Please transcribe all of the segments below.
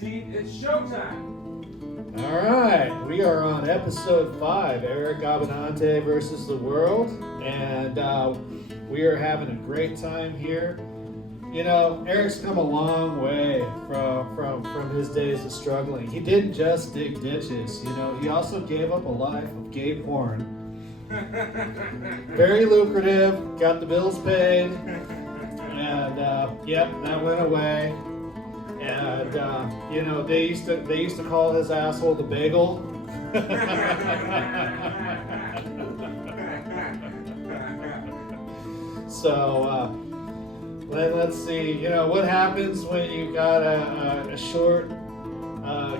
Steve, it's showtime. All right, we are on episode 5, Eric Abbenante versus the world, and we are having a great time here. You know, Eric's come a long way from his days of struggling. He didn't just dig ditches, you know, he also gave up a life of gay porn. Very lucrative, got the bills paid, and yep, that went away. And you know, they used to call his asshole the bagel. So let's see. You know what happens when you got a short,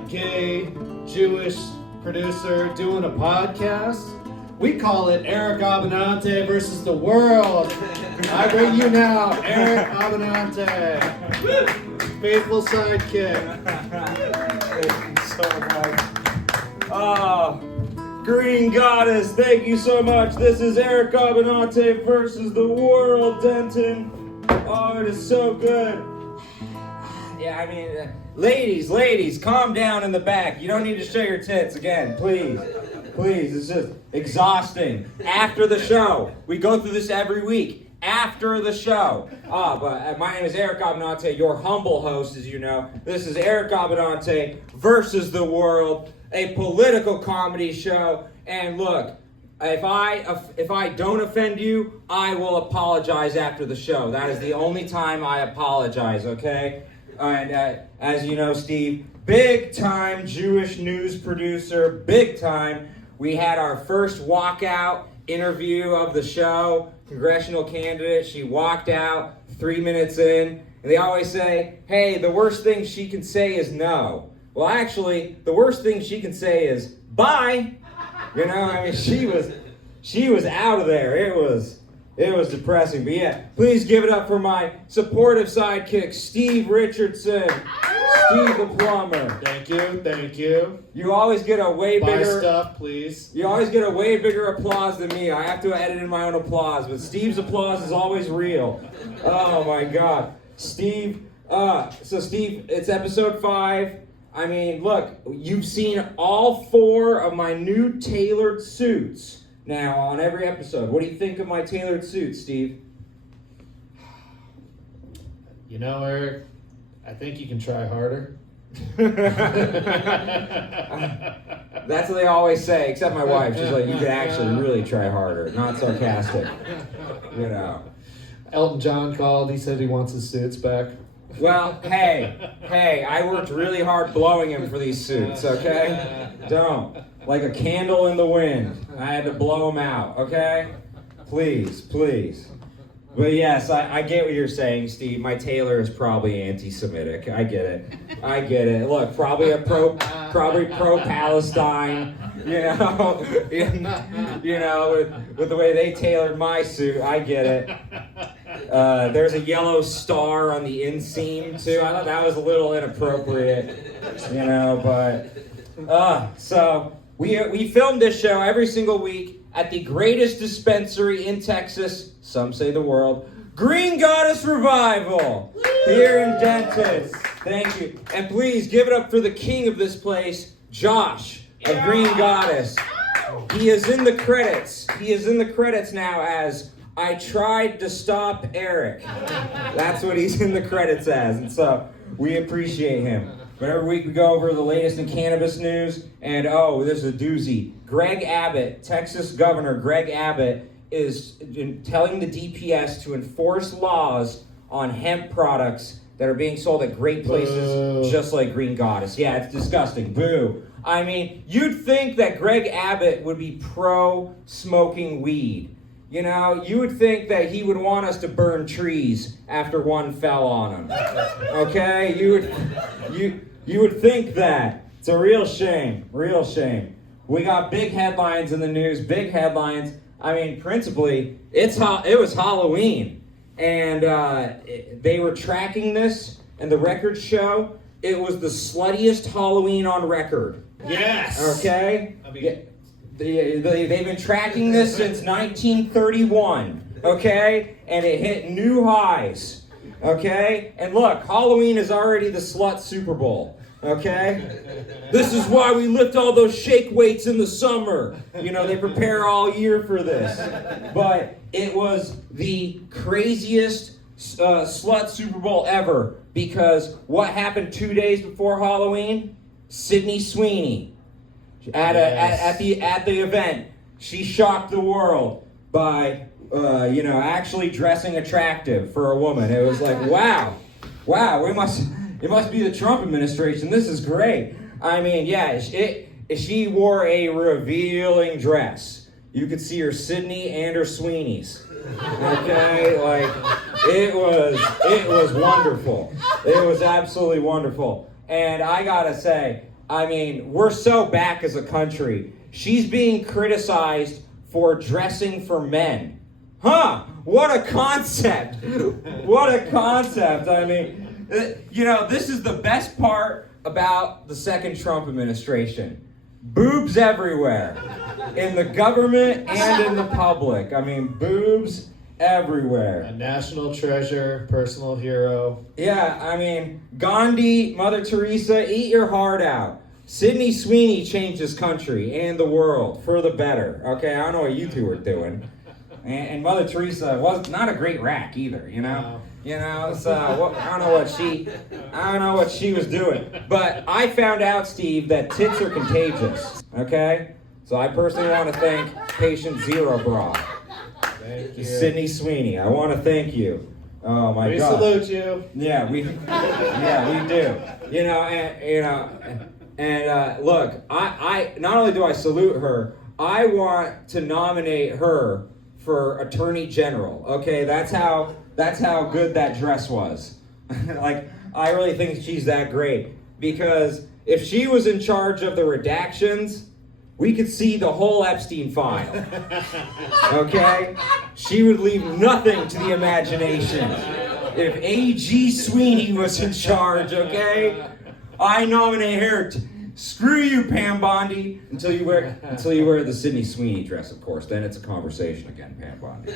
gay, Jewish producer doing a podcast? We call it Eric Abbenante versus the world. I bring you now, Eric Abbenante. Faithful sidekick. Thank you so much. Green Goddess, thank you so much. This is Eric Abbenante versus the world, Denton. Oh, it is so good. Yeah, I mean, ladies, calm down in the back. You don't need to show your tits again, please. Please, it's just exhausting. After the show, we go through this every week. After the show. But my name is Eric Abbenante, your humble host, as you know. This is Eric Abbenante versus the world, a political comedy show. And look, if I don't offend you, I will apologize after the show. That is the only time I apologize, okay? And as you know, Steve, big time Jewish news producer, big time. We had our first walkout interview of the show. Congressional candidate, she walked out 3 minutes in, and they always say, hey, the worst thing she can say is no. Well, actually, the worst thing she can say is bye. You know, I mean, she was out of there. It was depressing. But yeah, please give it up for my supportive sidekick, Steve Richardson. Steve the Plumber. Thank you. You always get a way bigger... Buy stuff, please. You always get a way bigger applause than me. I have to edit in my own applause, but Steve's applause is always real. Oh my God. Steve, so Steve, it's episode 5. I mean, look, you've seen all 4 of my new tailored suits now on every episode. What do you think of my tailored suits, Steve? You know, Eric, I think you can try harder. That's what they always say, except my wife. She's like, you could actually really try harder. Not sarcastic. You know. Elton John called. He said he wants his suits back. Well, hey, I worked really hard blowing him for these suits, okay? Don't. Like a candle in the wind. I had to blow them out, okay? Please. But yes, I get what you're saying, Steve. My tailor is probably anti-Semitic. I get it. Look, probably pro-Palestine. You know, with the way they tailored my suit. I get it. There's a yellow star on the inseam too. I thought that was a little inappropriate. You know, but so we filmed this show every single week at the greatest dispensary in Texas, some say the world, Green Goddess Revival, here in Denton. Thank you. And please give it up for the king of this place, Josh of Green Goddess. He is in the credits. He is in the credits now as I tried to stop Eric. That's what he's in the credits as. And so we appreciate him. But every week we go over the latest in cannabis news, and this is a doozy. Greg Abbott, Texas Governor Greg Abbott, is telling the DPS to enforce laws on hemp products that are being sold at great places, just like Green Goddess. Yeah, it's disgusting. Boo. I mean, you'd think that Greg Abbott would be pro-smoking weed. You know, you would think that he would want us to burn trees after one fell on him. Okay? You would think that. It's a real shame. We got big headlines in the news, big headlines. I mean, principally, it was Halloween. And they were tracking this, and the records show it was the sluttiest Halloween on record. Yes! Okay? They've been tracking this since 1931, okay? And it hit new highs. Okay? And look, Halloween is already the slut Super Bowl. Okay? This is why we lift all those shake weights in the summer. You know, they prepare all year for this. But it was the craziest slut Super Bowl ever, because what happened 2 days before Halloween? Sydney Sweeney at the event, she shocked the world by actually dressing attractive for a woman. It was like, wow, it must be the Trump administration. This is great. I mean, yeah, she wore a revealing dress. You could see her Sydney and her Sweeneys. Okay, like it was wonderful. It was absolutely wonderful. And I gotta say, I mean, we're so back as a country. She's being criticized for dressing for men. Huh? What a concept! What a concept! I mean, this is the best part about the second Trump administration. Boobs everywhere. In the government and in the public. I mean, boobs everywhere. A national treasure, personal hero. Yeah, I mean, Gandhi, Mother Teresa, eat your heart out. Sydney Sweeney changed this country and the world for the better. Okay, I don't know what you two are doing. And Mother Teresa was not a great rack either, you know? So I don't know what she was doing. But I found out, Steve, that tits are contagious, okay? So I personally want to thank Patient Zero Bra. Thank you. Sydney Sweeney, I want to thank you. Oh my God. We salute you. Yeah, we do. Look, I not only do I salute her, I want to nominate her for Attorney General. Okay, that's how good that dress was. Like, I really think she's that great, because if she was in charge of the redactions, we could see the whole Epstein file. Okay? She would leave nothing to the imagination. If A.G. Sweeney was in charge, okay? I nominate her. Screw you, Pam Bondi. Until you wear the Sydney Sweeney dress, of course. Then it's a conversation again, Pam Bondi.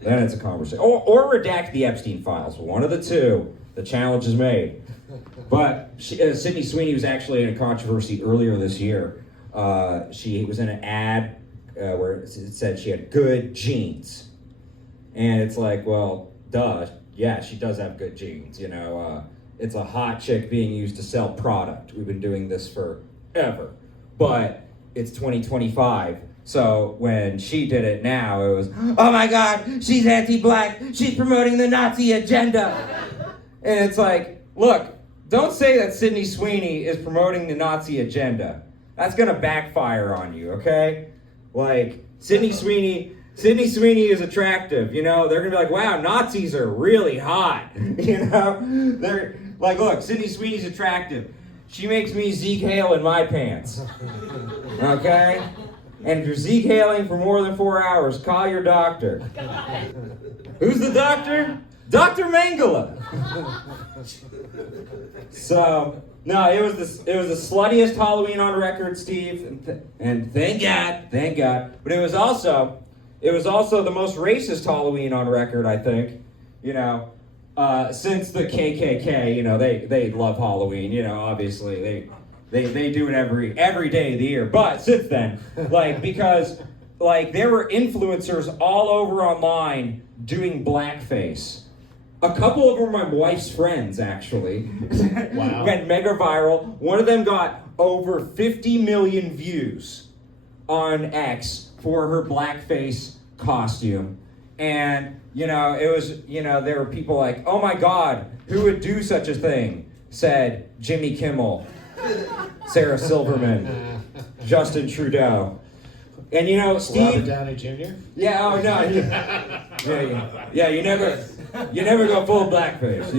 Then it's a conversation. Or redact the Epstein files. One of the two. The challenge is made. But Sydney Sweeney was actually in a controversy earlier this year. She was in an ad where it said she had good genes. And it's like, well, duh. Yeah, she does have good genes, It's a hot chick being used to sell product. We've been doing this forever. But it's 2025. So when she did it now, it was, oh my God, she's anti-black. She's promoting the Nazi agenda. And it's like, look, don't say that Sydney Sweeney is promoting the Nazi agenda. That's going to backfire on you, okay? Like, Sydney Sweeney is attractive, They're going to be like, wow, Nazis are really hot, They're like, look, Sydney Sweeney's attractive. She makes me Zeke Hale in my pants, okay? And if you're Zeke Haling for more than 4 hours, call your doctor. Who's the doctor? Dr. Mangala. So, no, it was the sluttiest Halloween on record, Steve, and thank God. But it was also the most racist Halloween on record, I think. Since the KKK, they love Halloween. Obviously they do it every day of the year. But since then, because there were influencers all over online doing blackface. A couple of them were my wife's friends, actually. Wow. Went mega viral. One of them got over 50 million views on X for her blackface costume. And, it was, there were people like, oh my God, who would do such a thing? Said Jimmy Kimmel, Sarah Silverman, Justin Trudeau. And, Steve... Robert Downey Jr.? Yeah, oh no. Yeah, you never go full blackface.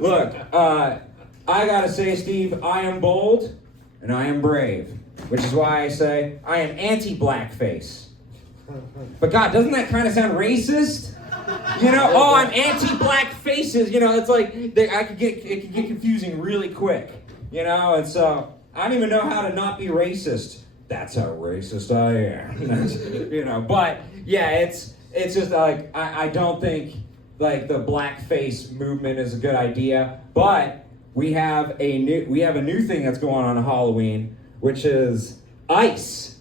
Look, I gotta say, Steve, I am bold and I am brave, which is why I say I am anti-blackface. But God, doesn't that kind of sound racist? I'm anti-black faces. It's like it could get confusing really quick. And so I don't even know how to not be racist. That's how racist I am. But yeah, it's just like I don't think like the blackface movement is a good idea, but we have a new thing that's going on Halloween, which is ICE.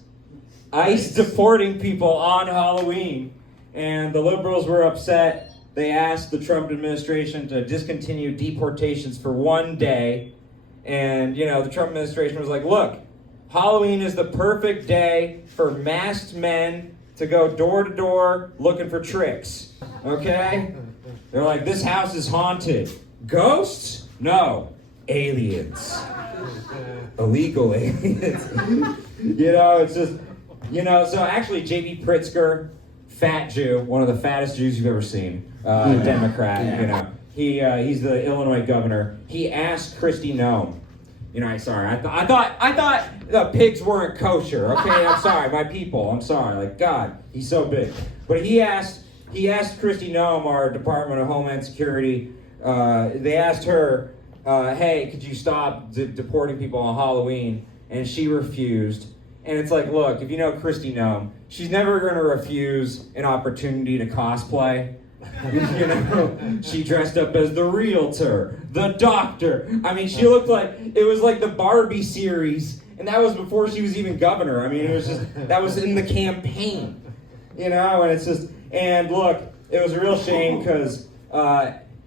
ICE deporting people on Halloween. And the liberals were upset. They asked the Trump administration to discontinue deportations for one day. And, the Trump administration was like, look, Halloween is the perfect day for masked men to go door to door looking for tricks. Okay? They're like, this house is haunted. Ghosts? No. Aliens. Illegal aliens. It's just, so actually J.B. Pritzker, fat Jew, one of the fattest Jews you've ever seen, Democrat, he's the Illinois governor. He asked Kristi Noem, I thought the pigs weren't kosher, okay? I'm sorry, my people, I'm sorry. Like, God, he's so big. But he asked Kristi Noem, our Department of Homeland Security, they asked her, hey, could you stop deporting people on Halloween? And she refused. And it's like, look, if you know Kristi Noem, she's never going to refuse an opportunity to cosplay. She dressed up as the realtor, the doctor. I mean, she looked like, it was like the Barbie series, and that was before she was even governor. I mean, it was just, that was in the campaign, and it's just, and look, it was a real shame because,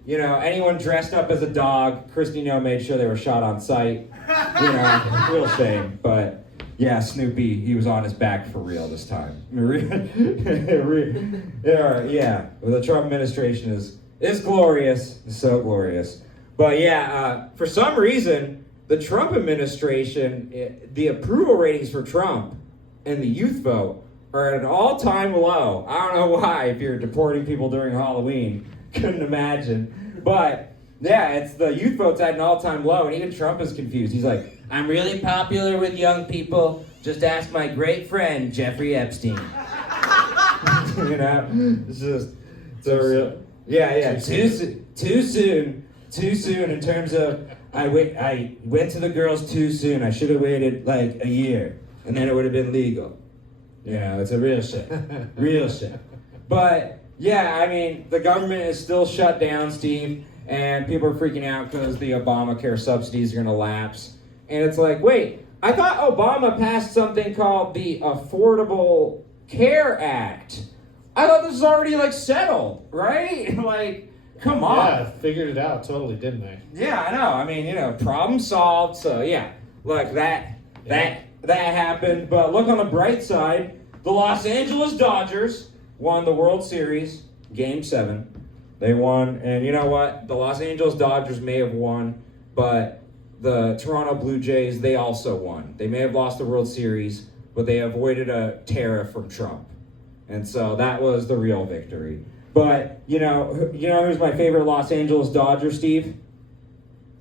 anyone dressed up as a dog, Kristi Noem made sure they were shot on sight. Real shame, but yeah, Snoopy, he was on his back for real this time. Yeah, well, the Trump administration is glorious, it's so glorious. But yeah, for some reason, the Trump administration, the approval ratings for Trump and the youth vote are at an all-time low. I don't know why, if you're deporting people during Halloween, couldn't imagine. But yeah, it's the youth vote's at an all-time low, and even Trump is confused. He's like, I'm really popular with young people. Just ask my great friend, Jeffrey Epstein. It's just, it's a real, yeah, too soon in terms of, I went to the girls too soon. I should have waited like a year, and then it would have been legal. It's a real shame. But yeah, I mean, the government is still shut down, Steve, and people are freaking out because the Obamacare subsidies are going to lapse. And it's like, wait, I thought Obama passed something called the Affordable Care Act. I thought this was already settled, right? Come on. Yeah, figured it out totally, didn't they? Yeah, I know. I mean, problem solved. So yeah, look, that happened. But look on the bright side, the Los Angeles Dodgers won the World Series, Game 7. They won, and you know what? The Los Angeles Dodgers may have won, but the Toronto Blue Jays, they also won. They may have lost the World Series, but they avoided a tariff from Trump. And so that was the real victory. But, you know who's my favorite Los Angeles Dodger, Steve?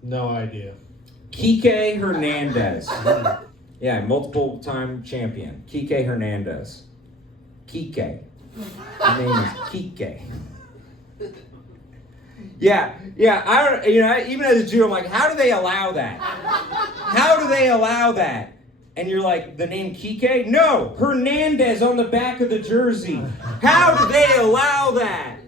No idea. Kike Hernandez. Yeah, multiple-time champion. Kike Hernandez. Kike. His name is Kike. Yeah, I don't, even as a Jew, I'm like, how do they allow that? How do they allow that? And you're like, the name Kike? No, Hernandez on the back of the jersey. How do they allow that?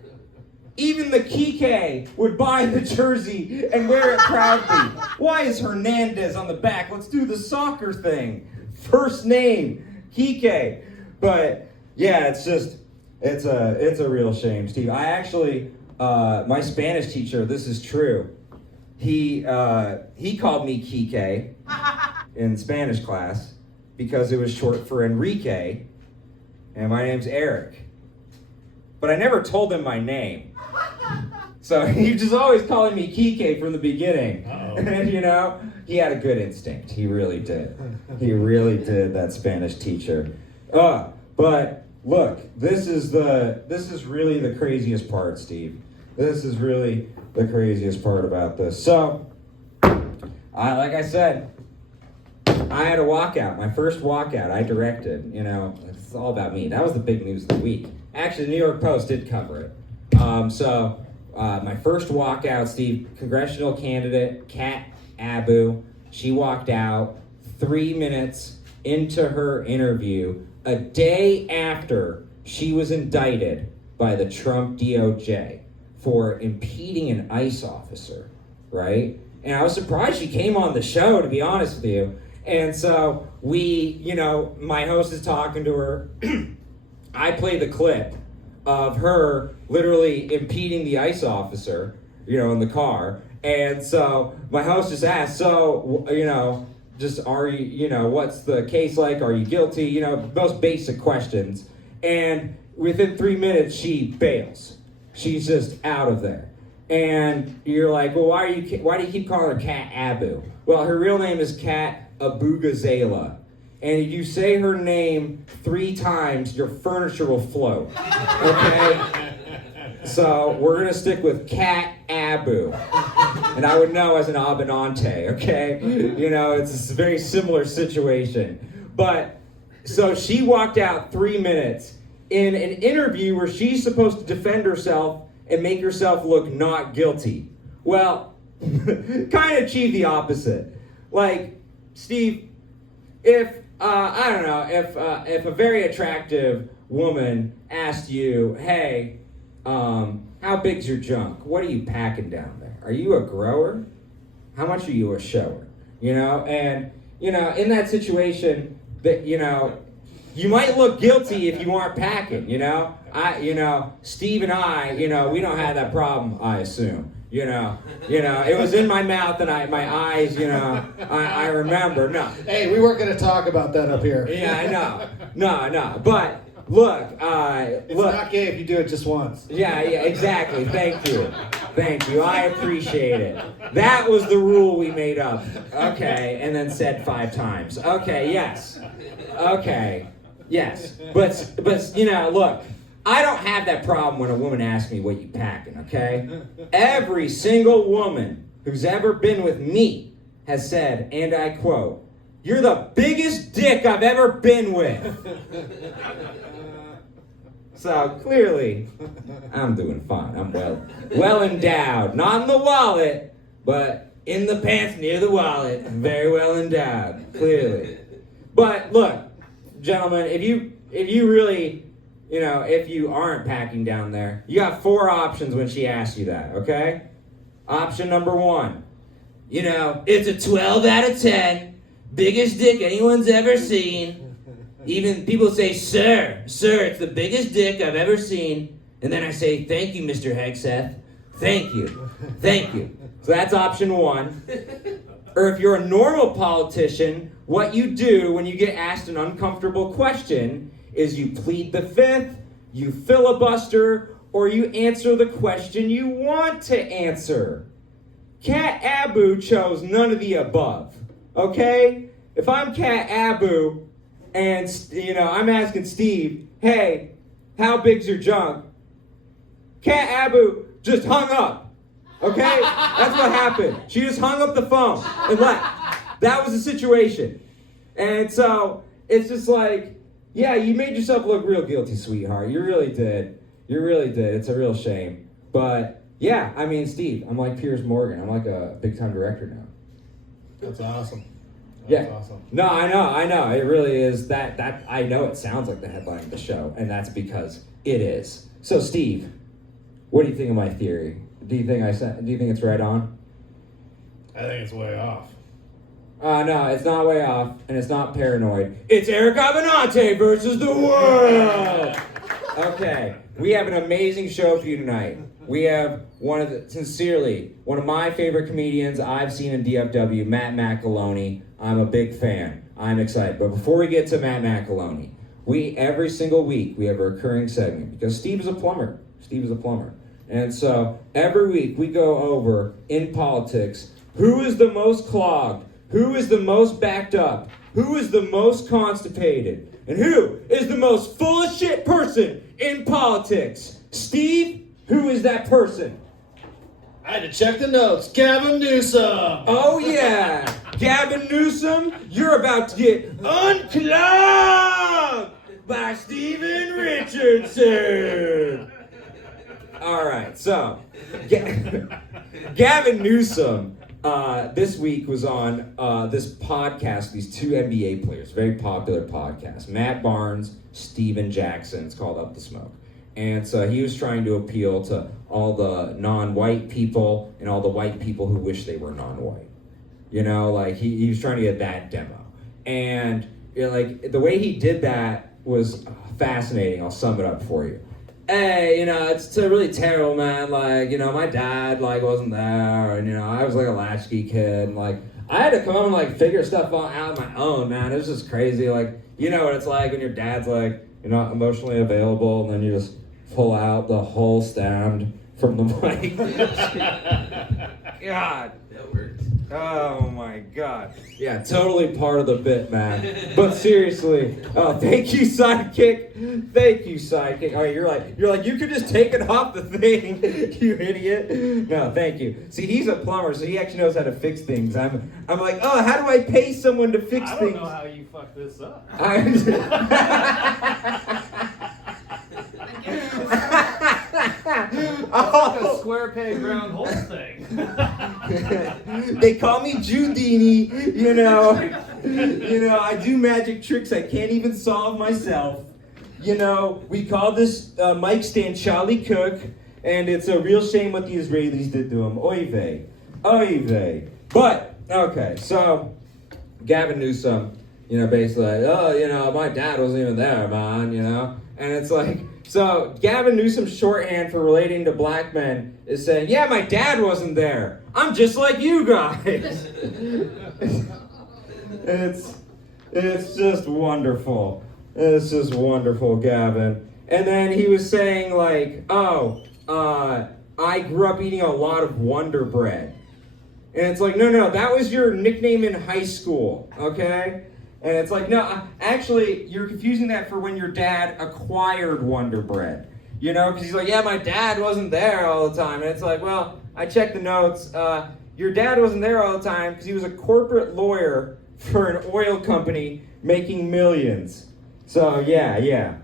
Even the Kike would buy the jersey and wear it proudly. Why is Hernandez on the back? Let's do the soccer thing. First name, Kike. But yeah, it's a real shame, Steve. I actually, my Spanish teacher, this is true. He called me Kike in Spanish class because it was short for Enrique, and my name's Eric. But I never told him my name. So he just always calling me Kike from the beginning. And he had a good instinct. He really did. He really did, that Spanish teacher. But look, this is really the craziest part, Steve. This is really the craziest part about this. So, like I said, I had a walkout, my first walkout I directed. It's all about me. That was the big news of the week. Actually, the New York Post did cover it. My first walkout, Steve, congressional candidate, Kat Abu, she walked out 3 minutes into her interview, a day after she was indicted by the Trump DOJ for impeding an ICE officer, right? And I was surprised she came on the show, to be honest with you. And so my host is talking to her. I play the clip of her literally impeding the ICE officer, in the car. And so my host just asked, so, are you, what's the case like? Are you guilty? Most basic questions. And within 3 minutes, she bails. She's just out of there. And you're like, well, why do you keep calling her Cat Abu? Well, her real name is Cat Abu Gazela. And if you say her name 3 times, your furniture will float. Okay? So we're going to stick with Cat Abu. And I would know as an Abbenante, okay? It's a very similar situation. But, so she walked out 3 minutes in an interview where she's supposed to defend herself and make herself look not guilty. Well, kind of achieve the opposite. Like, Steve, if a very attractive woman asked you, hey, how big's your junk? What are you packing down there? Are you a grower? How much are you a shower? And, in that situation, that, you might look guilty if you aren't packing, Steve and I, we don't have that problem, I assume. It was in my mouth and my eyes, I remember. No. Hey, we weren't going to talk about that up here. Yeah, I know. No. But look, it's not gay if you do it just once. Yeah, exactly. Thank you. I appreciate it. That was the rule we made up. Okay, and then said 5 times. Okay, yes. Okay, yes. But look. I don't have that problem when a woman asks me what you packing, okay? Every single woman who's ever been with me has said, and I quote, "You're the biggest dick I've ever been with." So clearly, I'm doing fine. I'm well endowed. Not in the wallet, but in the pants near the wallet. Very well endowed, clearly. But look, gentlemen, if you really... if you aren't packing down there, you got 4 options when she asks you that, okay? Option number 1, it's a 12 out of 10, biggest dick anyone's ever seen. Even people say, sir, it's the biggest dick I've ever seen. And then I say, thank you, Mr. Hegseth. Thank you. So that's option 1. Or if you're a normal politician, what you do when you get asked an uncomfortable question is you plead the 5th, you filibuster, or you answer the question you want to answer. Cat Abu chose none of the above, okay? If I'm Cat Abu and, I'm asking Steve, hey, how big's your junk? Cat Abu just hung up, okay? That's what happened. She just hung up the phone and left. That was the situation. And so, it's just like, yeah, you made yourself look real guilty, sweetheart. You really did. It's a real shame. But, yeah, I mean, Steve, I'm like Piers Morgan. I'm like a big-time director now. That's awesome. That's awesome. No, I know. It really is. That I know it sounds like the headline of the show, and that's because it is. So, Steve, what do you think of my theory? Do you think it's right on? I think it's way off. No, it's not way off, and it's not paranoid. It's Eric Abbenante versus the world! Okay, we have an amazing show for you tonight. We have one of my favorite comedians I've seen in DFW, Matt McElhone. I'm a big fan. I'm excited. But before we get to Matt McElhone, every single week we have a recurring segment because Steve is a plumber. And so every week we go over, in politics, who is the most clogged? Who is the most backed up? Who is the most constipated? And who is the most full of shit person in politics? Steve, who is that person? I had to check the notes. Gavin Newsom. Oh yeah, Gavin Newsom, you're about to get Unclogged by Steven Richardson. All right, so Gavin Newsom this week was on this podcast, these 2 NBA players, very popular podcast, Matt Barnes, Steven Jackson. It's called Up the Smoke. And so he was trying to appeal to all the non-white people and all the white people who wish they were non-white. You know, like he was trying to get that demo. And you know, like the way he did that was fascinating. I'll sum it up for you. Hey, you know, it's really terrible, man. Like, you know, my dad, like, wasn't there. And, you know, I was, like, a latchkey kid. And, like, I had to come and, like, figure stuff out on my own, man. It was just crazy. Like, you know what it's like when your dad's, like, you're not emotionally available. And then you just pull out the whole stand from the mic. God. That worked. Oh my God. Yeah, totally part of the bit, man. But seriously, thank you, Sidekick. Thank you, Sidekick. All right, you're like, you could just take it off the thing, you idiot. No, thank you. See, he's a plumber, so he actually knows how to fix things. I'm like, oh, how do I pay someone to fix things? I don't know how you fucked this up. Like a square peg round hole thing. They call me Judini, you know. You know, I do magic tricks I can't even solve myself. You know, we call this mic stand Charlie Kirk, and it's a real shame what the Israelis did to him. Oy vey. Oy vey. But, okay, so Gavin Newsom, you know, basically like, oh, you know, my dad wasn't even there, man, you know. And it's like, so Gavin Newsom's shorthand for relating to black men is saying, yeah, my dad wasn't there. I'm just like you guys. It's just wonderful. It's just wonderful, Gavin. And then he was saying like, I grew up eating a lot of Wonder Bread. And it's like, no, that was your nickname in high school, okay? And it's like, no, actually, you're confusing that for when your dad acquired Wonder Bread. You know, because he's like, yeah, my dad wasn't there all the time. And it's like, well, I checked the notes. Your dad wasn't there all the time because he was a corporate lawyer for an oil company making millions. So, yeah.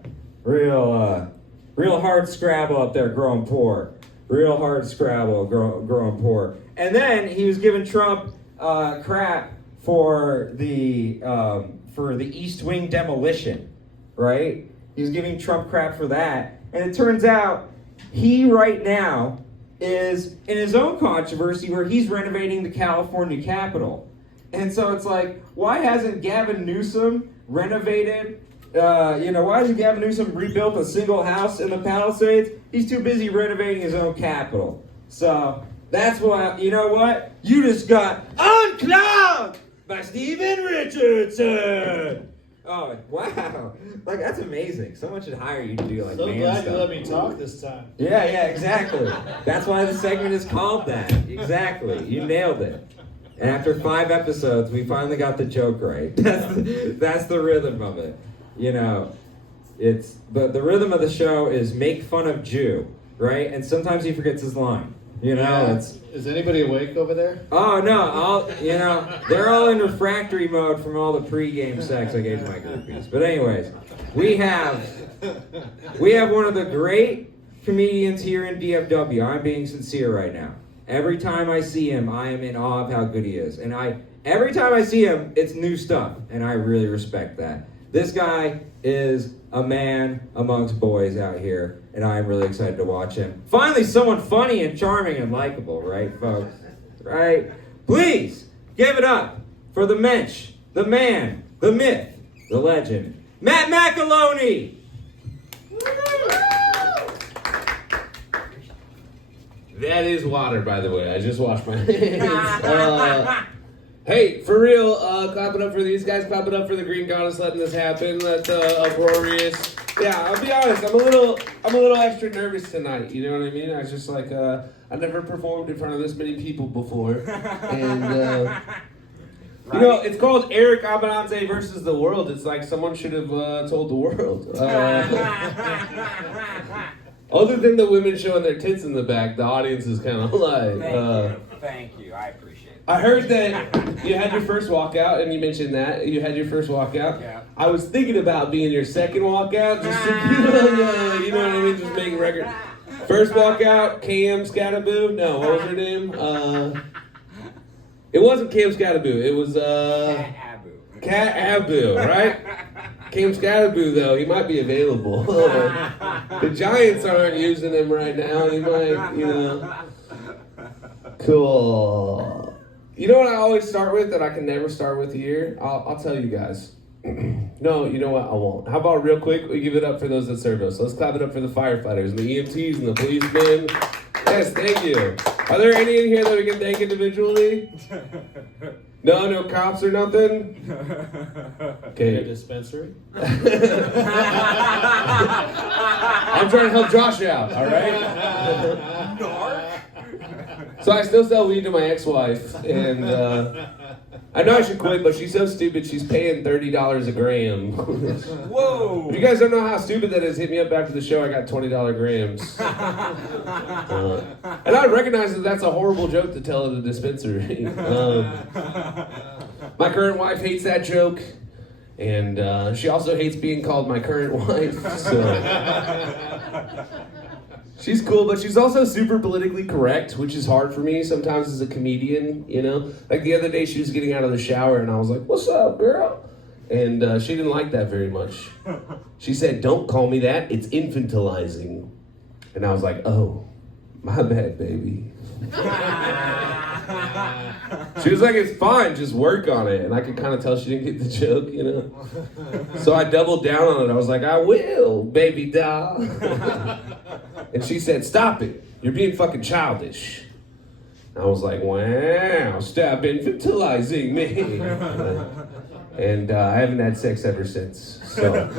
Real hard scrabble up there growing poor. Real hard scrabble growing poor. And then he was giving Trump crap for the East Wing demolition, right? He was giving Trump crap for that. And it turns out he right now is in his own controversy where he's renovating the California Capitol. And so it's like, why hasn't Gavin Newsom renovated, why hasn't Gavin Newsom rebuilt a single house in the Palisades? He's too busy renovating his own Capitol. So that's why, you know what? You just got Unclogged by Steven Richardson. Oh, wow. Like, that's amazing. Someone should hire you to do, like, So man glad stuff. you let me talk this time. Yeah, exactly. That's why the segment is called that. Exactly. You nailed it. And after 5 episodes, we finally got the joke right. That's the rhythm of it. You know, it's the rhythm of the show is make fun of Jew, right? And sometimes he forgets his line. You know, Is anybody awake over there? Oh no, they're all in refractory mode from all the pregame sex I gave my groupies. But anyways, we have one of the great comedians here in DFW. I'm being sincere right now. Every time I see him, I am in awe of how good he is. And every time I see him, it's new stuff, and I really respect that. This guy is a man amongst boys out here, and I am really excited to watch him. Finally, someone funny and charming and likable, right, folks? Right? Please, give it up for the mensch, the man, the myth, the legend, Matt McElhone! That is water, by the way. I just washed my hands. Hey, for real, clap it up for these guys. Clap it up for the Green Goddess letting this happen. That's uproarious. Yeah, I'll be honest. I'm a little extra nervous tonight. You know what I mean? I was just like, I never performed in front of this many people before, and you know, it's called Eric Abbenante versus the world. It's like someone should have told the world. Other than the women showing their tits in the back, the audience is kind of like. Thank you. I appreciate it. I heard that you had your first walkout, and you mentioned that. You had your first walkout. Yeah. I was thinking about being your second walkout, just to, you know what I mean, just make a record. First walkout, Cam Scattaboo. No, what was her name? It wasn't Cam Scattaboo. It was Cat Abu, right? Came Scatterboo, though. He might be available. The Giants aren't using him right now. He might, you know. Cool. You know what I always start with that I can never start with here? I'll tell you guys. No, you know what? I won't. How about real quick, we give it up for those that serve us. Let's clap it up for the firefighters and the EMTs and the policemen. Yes, thank you. Are there any in here that we can thank individually? No cops or nothing? Okay. A dispensary? I'm trying to help Josh out, all right? So I still sell weed to my ex-wife, and I know I should quit, but she's so stupid, she's paying $30 a gram. Whoa! If you guys don't know how stupid that is, hit me up after the show. I got $20 grams. And I recognize that that's a horrible joke to tell at a dispensary. My current wife hates that joke, and she also hates being called my current wife, so... She's cool, but she's also super politically correct, which is hard for me sometimes as a comedian, you know? Like the other day, she was getting out of the shower, and I was like, "What's up, girl?" And she didn't like that very much. She said, "Don't call me that, it's infantilizing." And I was like, "Oh, my bad, baby." She was like, "It's fine, just work on it." And I could kind of tell she didn't get the joke, you know? So I doubled down on it. I was like, "I will, baby doll." And she said, "Stop it. You're being fucking childish." And I was like, "Wow, stop infantilizing me." And I haven't had sex ever since. So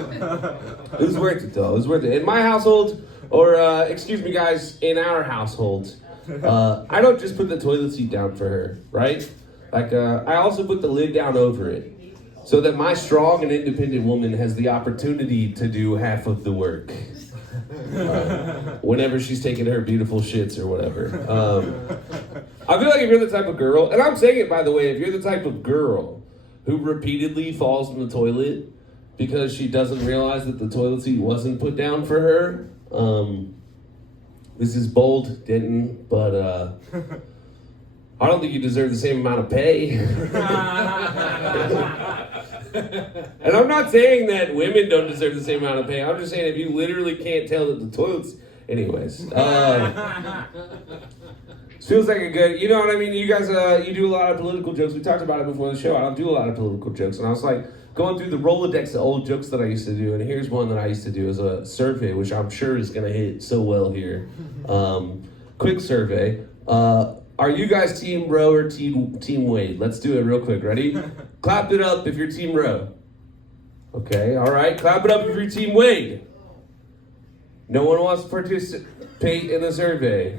it was worth it, though. It was worth it. In my household, or excuse me, guys, in our household, I don't just put the toilet seat down for her, right? Like, I also put the lid down over it, so that my strong and independent woman has the opportunity to do half of the work. Whenever she's taking her beautiful shits or whatever. I feel like if you're the type of girl, and I'm saying it by the way, if you're the type of girl who repeatedly falls in the toilet because she doesn't realize that the toilet seat wasn't put down for her, this is bold, Denton, but I don't think you deserve the same amount of pay. And I'm not saying that women don't deserve the same amount of pay. I'm just saying if you literally can't tell that the toilet's... Anyways. Feels like a good... You know what I mean? You guys, you do a lot of political jokes. We talked about it before the show. I don't do a lot of political jokes. And I was like going through the Rolodex of old jokes that I used to do. And here's one that I used to do as a survey, which I'm sure is going to hit so well here. Quick survey. Are you guys Team Roe or Team Wade? Let's do it real quick. Ready? Clap it up if you're Team Roe. Okay, all right. Clap it up if you're Team Wade. No one wants to participate in the survey.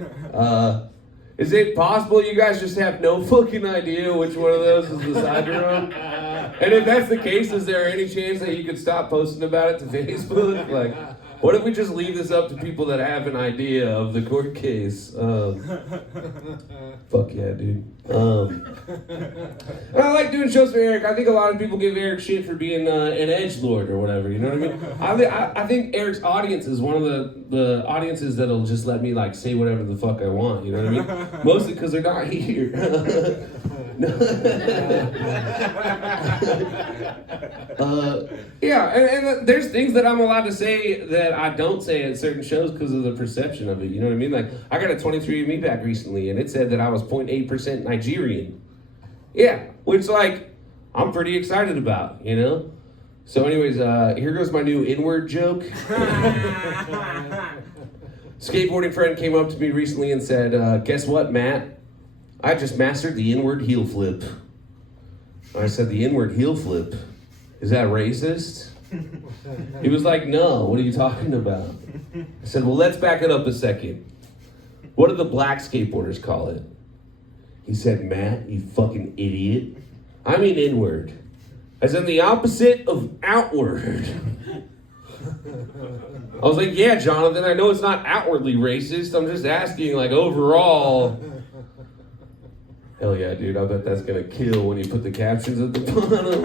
Is it possible you guys just have no fucking idea which one of those is the side you're on? And if that's the case, is there any chance that you could stop posting about it to Facebook? Like, what if we just leave this up to people that have an idea of the court case? Fuck yeah, dude. And I like doing shows for Eric. I think a lot of people give Eric shit for being an edgelord or whatever, you know what I mean? I think Eric's audience is one of the audiences that'll just let me like say whatever the fuck I want, you know what I mean? Mostly because they're not here. Yeah, and there's things that I'm allowed to say that I don't say at certain shows because of the perception of it, you know what I mean? Like, I got a 23andMe back recently, and it said that I was 0.8% Nigerian. Yeah, which, like, I'm pretty excited about, you know? So anyways, here goes my new N-word joke. Skateboarding friend came up to me recently and said, "Guess what, Matt? I just mastered the N-word heel flip." And I said, "The N-word heel flip? Is that racist?" He was like, "No, what are you talking about?" I said, "Well, let's back it up a second. What do the black skateboarders call it?" He said, "Matt, you fucking idiot. I mean inward. As in the opposite of outward." I was like, "Yeah, Jonathan, I know it's not outwardly racist. I'm just asking, like, overall." Hell yeah, dude, I bet that's gonna kill when you put the captions at the bottom.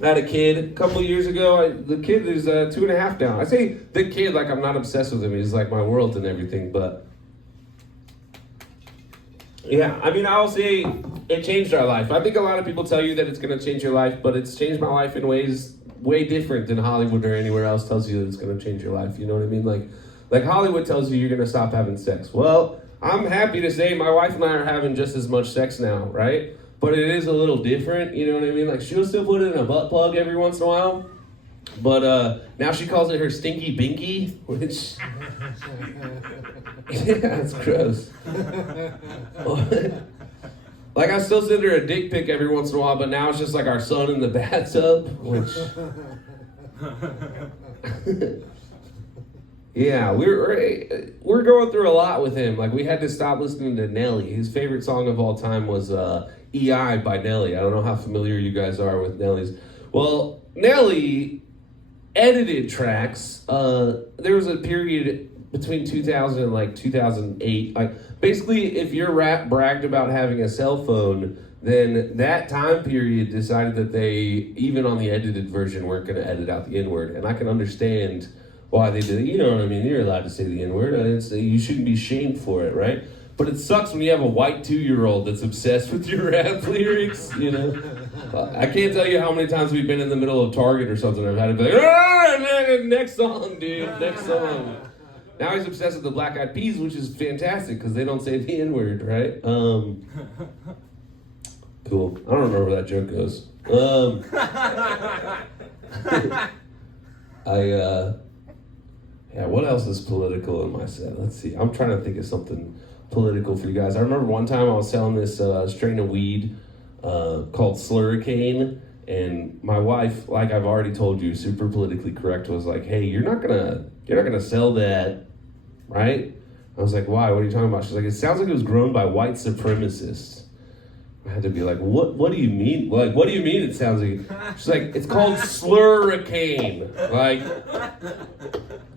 I had a kid a couple years ago. The kid is 2.5 down. I say the kid like I'm not obsessed with him. He's like my world and everything, but Yeah, I mean, I'll say it changed our life. I think a lot of people tell you that it's going to change your life, but it's changed my life in ways way different than Hollywood or anywhere else tells you that it's going to change your life. You know what I mean? Like Hollywood tells you you're going to stop having sex. Well, I'm happy to say my wife and I are having just as much sex now, right? But it is a little different, you know what I mean? Like, she'll still put in a butt plug every once in a while. But now she calls it her stinky binky, which... yeah, it's gross. Like, I still send her a dick pic every once in a while, but now it's just like our son in the bathtub, which... yeah, we're going through a lot with him. Like, we had to stop listening to Nelly. His favorite song of all time was EI by Nelly. I don't know how familiar you guys are with Nelly's. Well, Nelly edited tracks. There was a period between 2000 and like 2008. Like, basically, if your rap bragged about having a cell phone, then that time period decided that they, even on the edited version, weren't going to edit out the N-word. And I can understand why they did it. You know what I mean? You're allowed to say the N-word. You shouldn't be shamed for it, right? But it sucks when you have a white 2-year-old that's obsessed with your rap lyrics, you know? I can't tell you how many times we've been in the middle of Target or something. I've had to be like, next song, dude, next song. Now he's obsessed with the Black Eyed Peas, which is fantastic because they don't say the N-word, right? Cool. I don't remember where that joke goes. Yeah, what else is political in my set? Let's see. I'm trying to think of something political for you guys. I remember one time I was selling this strain of weed called Slurricane, and my wife, like I've already told you, super politically correct, was like, "Hey, you're not gonna sell that, right?" I was like, "Why? What are you talking about?" She's like, "It sounds like it was grown by white supremacists." I had to be like, what do you mean? Like, what do you mean it sounds like... She's like, it's called Slurricane. Like,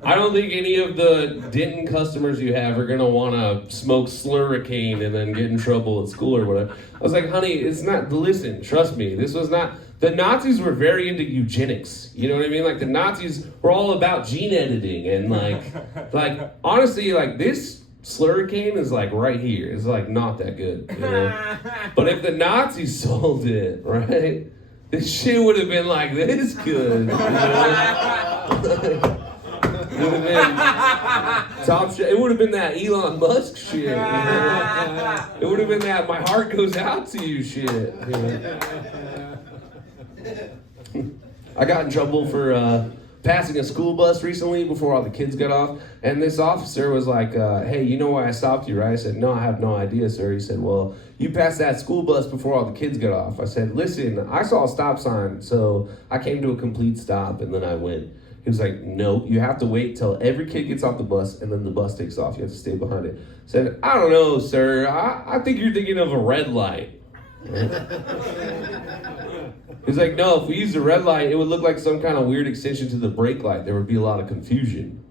I don't think any of the Denton customers you have are gonna wanna smoke Slurricane and then get in trouble at school or whatever. I was like, honey, it's not, listen, trust me, this was not... The Nazis were very into eugenics, you know what I mean? Like, the Nazis were all about gene editing and like honestly, like, this Slurricane is like right here. It's like not that good, you know? But if the Nazis sold it, right, this shit would have been like this good, you know? Would have been top shit. It would have been that Elon Musk shit, you know? It would have been that my heart goes out to you shit, you know? I got in trouble for passing a school bus recently before all the kids got off, and this officer was like, hey, you know why I stopped you, right? I said, no, I have no idea, sir. He said, well, you passed that school bus before all the kids got off. I said, listen, I saw a stop sign, so I came to a complete stop, and then I went. He was like, no, you have to wait till every kid gets off the bus, and then the bus takes off. You have to stay behind it. I said, I don't know, sir. I think you're thinking of a red light. He's like, no, if we used a red light, it would look like some kind of weird extension to the brake light. There would be a lot of confusion.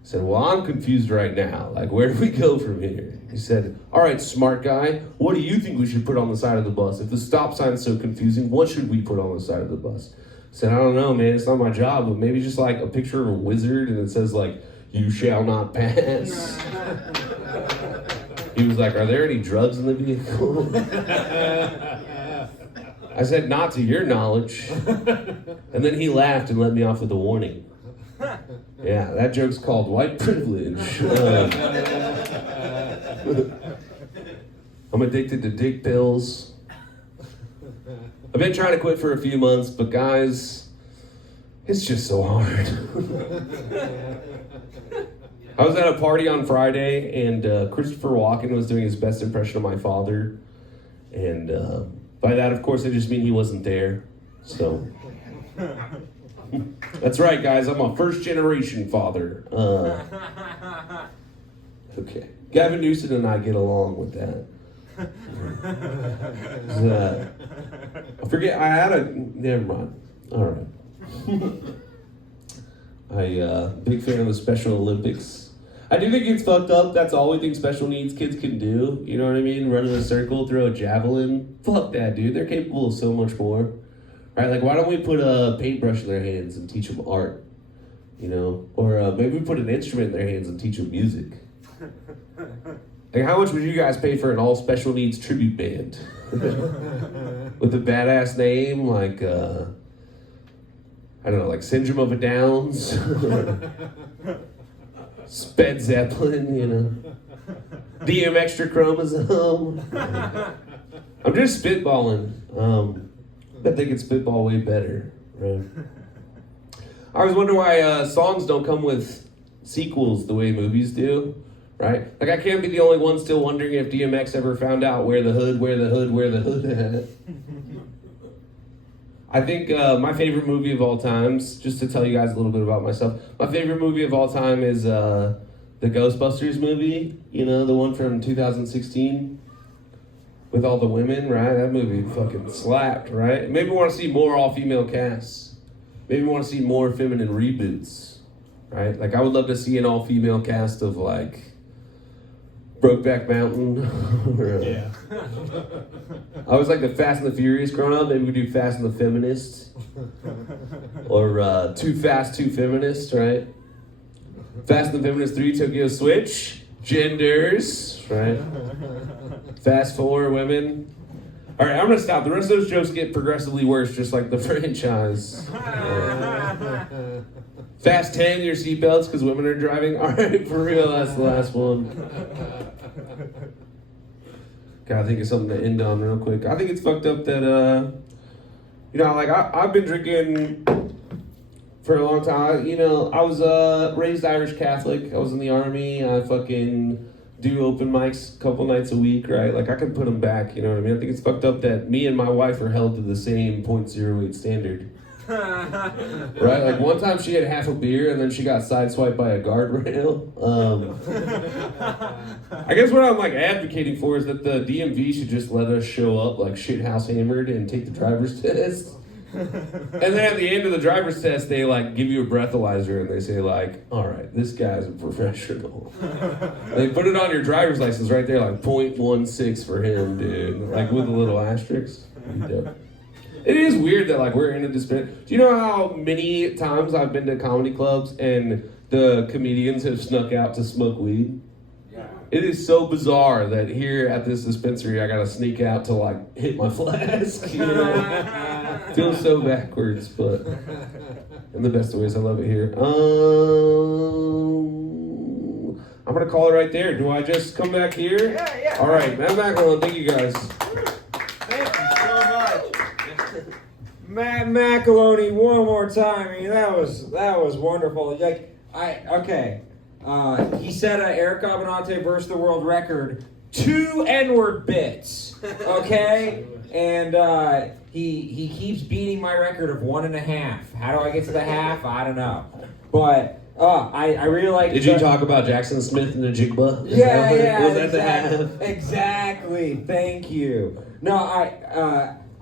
I said, well, I'm confused right now. Like, where do we go from here? He said, all right, smart guy, what do you think we should put on the side of the bus? If the stop sign is so confusing, what should we put on the side of the bus? I said, I don't know, man, it's not my job, but maybe just like a picture of a wizard and it says like, you shall not pass. He was like, are there any drugs in the vehicle? I said, not to your knowledge. And then he laughed and let me off with a warning. Yeah, that joke's called white privilege. I'm addicted to dick pills. I've been trying to quit for a few months, but guys, it's just so hard. I was at a party on Friday, and Christopher Walken was doing his best impression of my father. And by that, of course, I just mean he wasn't there. So, that's right, guys. I'm a first-generation father. Okay. Gavin Newsom and I get along with that. I forget, I had a... Never mind. All right. Big fan of the Special Olympics. I do think it's fucked up. That's all we think special needs kids can do. You know what I mean? Run in a circle, throw a javelin. Fuck that, dude. They're capable of so much more. Right? Like, why don't we put a paintbrush in their hands and teach them art? You know? Or maybe we put an instrument in their hands and teach them music. Like, how much would you guys pay for an all special needs tribute band? With a badass name like, I don't know, like Syndrome of a Downs, Sped Zeppelin, you know, DM Extra Chromosome. I'm just spitballing. Bet they could spitball way better, right? I always wonder why songs don't come with sequels the way movies do, right? Like, I can't be the only one still wondering if DMX ever found out where the hood at. I think my favorite movie of all times, just to tell you guys a little bit about myself, my favorite movie of all time is the Ghostbusters movie, you know, the one from 2016 with all the women, right? That movie fucking slapped, right? Maybe we want to see more all-female casts. Maybe we want to see more feminine reboots, right? Like, I would love to see an all-female cast of, like, Brokeback Mountain. Or, Yeah. I was like the Fast and the Furious growing up. Maybe we do Fast and the Feminists. Or Too Fast, Too Feminist, right? Fast and the Feminist 3, Tokyo Switch. Genders, right? Fast 4, women. All right, I'm going to stop. The rest of those jokes get progressively worse, just like the franchise. Fast 10, your seatbelts, because women are driving. All right, for real, that's the last one. Gotta think of something to end on real quick. I think it's fucked up that, you know, like, I've been drinking for a long time. You know, I was raised Irish Catholic. I was in the Army. I fucking do open mics a couple nights a week, right? Like, I can put them back, you know what I mean? I think it's fucked up that me and my wife are held to the same .08 standard. Right? Like, one time she had half a beer and then she got sideswiped by a guardrail. I guess what I'm, like, advocating for is that the DMV should just let us show up, like, shithouse hammered and take the driver's test. And then at the end of the driver's test, they, like, give you a breathalyzer and they say, like, all right, this guy's a professional. They put it on your driver's license right there, like, .16 for him, dude. Like, with a little asterisk. It is weird that, like, we're in a dispensary. Do you know how many times I've been to comedy clubs and the comedians have snuck out to smoke weed? Yeah. It is so bizarre that here at this dispensary, I gotta sneak out to, like, hit my flask, you know? Feels so backwards, but in the best of ways, I love it here. I'm gonna call it right there. Do I just come back here? Yeah. All right, Matt McElhone, thank you guys. Thank you so much. Matt McElhone, one more time. I mean, that was wonderful. Like, he set Eric Abbenante versus the world record, 2 N-word bits. Okay, and he keeps beating my record of 1.5. How do I get to the half? I don't know, but. I really like. Did you talk about Jackson Smith and the Jigba? Yeah. Was that the half? Exactly. Thank you. No,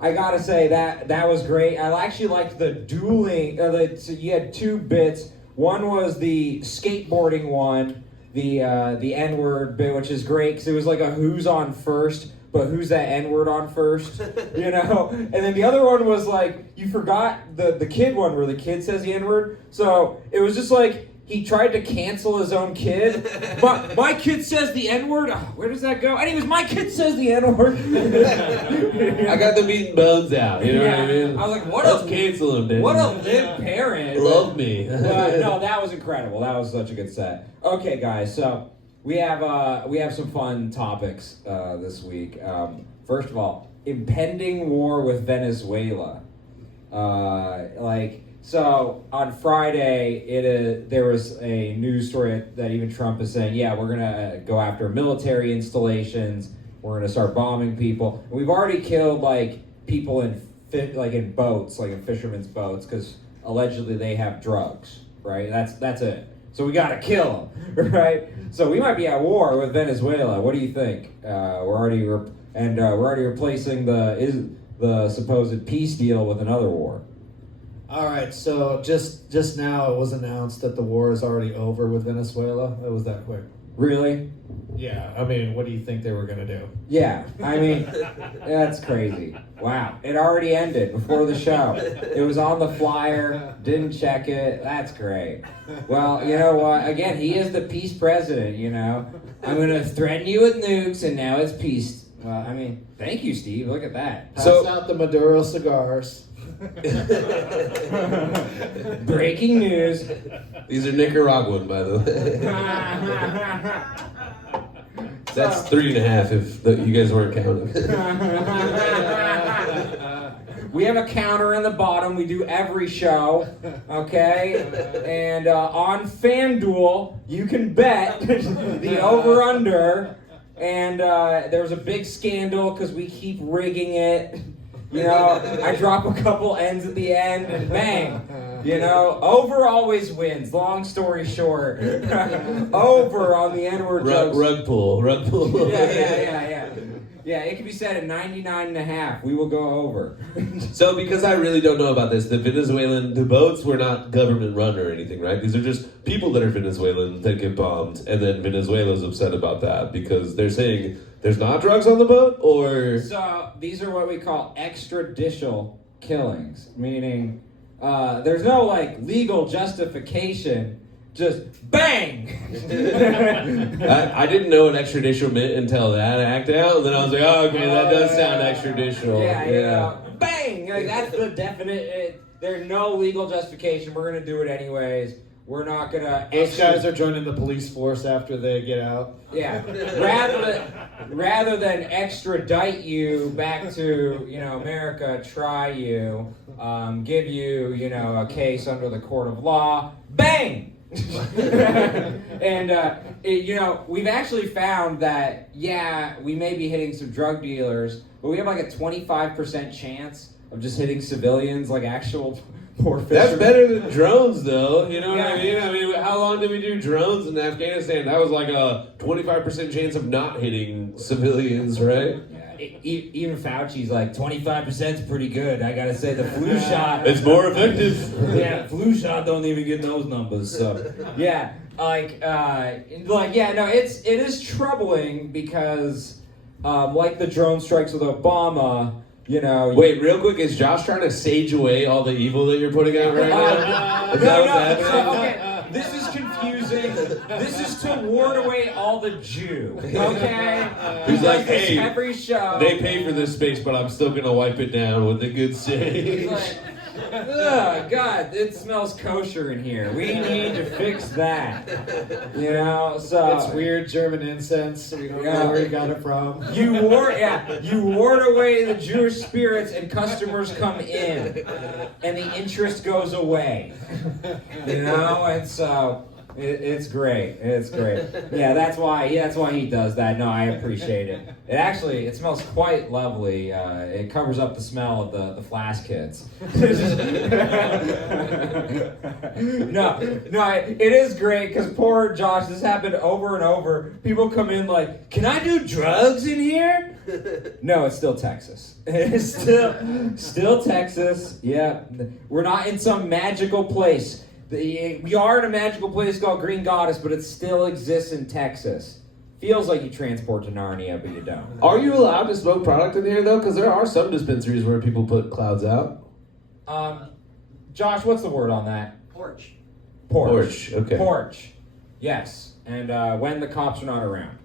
I gotta say that was great. I actually liked the dueling. So you had 2 bits. One was the skateboarding one, the N-word bit, which is great because it was like a who's on first. But who's that N-word on first? You know? And then the other one was like, you forgot the kid one where the kid says the N-word. So it was just like, he tried to cancel his own kid. My kid says the N-word? Oh, where does that go? Anyways, my kid says the N-word. I got the meat and bones out, you know what I mean? I was like, Let's cancel him, dude. What a lit parent. Love me. No, that was incredible. That was such a good set. Okay, guys, so... We have some fun topics this week. First of all, impending war with Venezuela. So on Friday, there was a news story that even Trump is saying, yeah, we're gonna go after military installations. We're gonna start bombing people. And we've already killed people in boats, like in fishermen's boats, because allegedly they have drugs. Right? That's it. So we gotta kill them, right? So we might be at war with Venezuela. What do you think? We're already replacing the supposed peace deal with another war. All right, so just now it was announced that the war is already over with Venezuela. It was that quick. Really? Yeah. Yeah, I mean, what do you think they were gonna do? Yeah, I mean, that's crazy. Wow, it already ended before the show. It was on the flyer, didn't check it. That's great. Well, you know what? Again, he is the peace president, you know. I'm going to threaten you with nukes, and now it's peace. Well, I mean, thank you, Steve. Look at that. Pass out the Maduro cigars. Breaking news. These are Nicaraguan, by the way. That's 3.5 if you guys weren't counting. We have a counter in the bottom. We do every show, okay? And on FanDuel, you can bet the over-under. And there's a big scandal because we keep rigging it. You know, I drop a couple ends at the end and bang. You know, over always wins. Long story short. Over on the N-word jokes. Rug pull. Yeah. Yeah, it can be set at 99.5. We will go over. So, because I really don't know about this, the Venezuelan boats were not government run or anything, right? These are just people that are Venezuelan that get bombed, and then Venezuela's upset about that because they're saying there's not drugs on the boat, or... So, these are what we call extrajudicial killings, meaning there's no, like, legal justification. Just bang! I didn't know what extradition meant until that act out, and then I was like, oh, okay, that does sound extraditional. Yeah. Bang! Like, that's the definite. There's no legal justification. We're gonna do it anyways. We're not gonna. Those guys are joining the police force after they get out. Yeah. Rather than extradite you back to America, try you, give you a case under the court of law. Bang! And we've actually found that we may be hitting some drug dealers, but we have like a 25% chance of just hitting civilians, like actual poor fishermen. That's better than drones, though. You know what I mean? I mean, how long did we do drones in Afghanistan? That was like a 25% chance of not hitting civilians, right? Even Fauci's like 25% is pretty good. I gotta say the flu shot. It's more effective. Yeah, flu shot don't even get those numbers. So it is troubling because like the drone strikes with Obama. Wait, real quick, is Josh trying to sage away all the evil that you're putting out right now? Okay, this is confusing. This is to ward away all the Jew. Okay, he's like, hey, every show they pay for this space, but I'm still gonna wipe it down with a good sage. Oh, God, it smells kosher in here. We need to fix that. So... It's weird German incense. We don't know where you got it from. You ward away the Jewish spirits and customers come in. And the interest goes away. And so... It's great. It's great. Yeah, that's why he does that. No, I appreciate it. It smells quite lovely. It covers up the smell of the flask kids. No, it is great because poor Josh, this happened over and over. People come in like, can I do drugs in here? No, it's still Texas. It's still Texas. Yeah, we're not in some magical place. We are in a magical place called Green Goddess, but it still exists in Texas. Feels like you transport to Narnia, but you don't. Are you allowed to smoke product in here, though? Because there are some dispensaries where people put clouds out. Josh, what's the word on that? Porch. Okay. Porch. Yes. And when the cops are not around.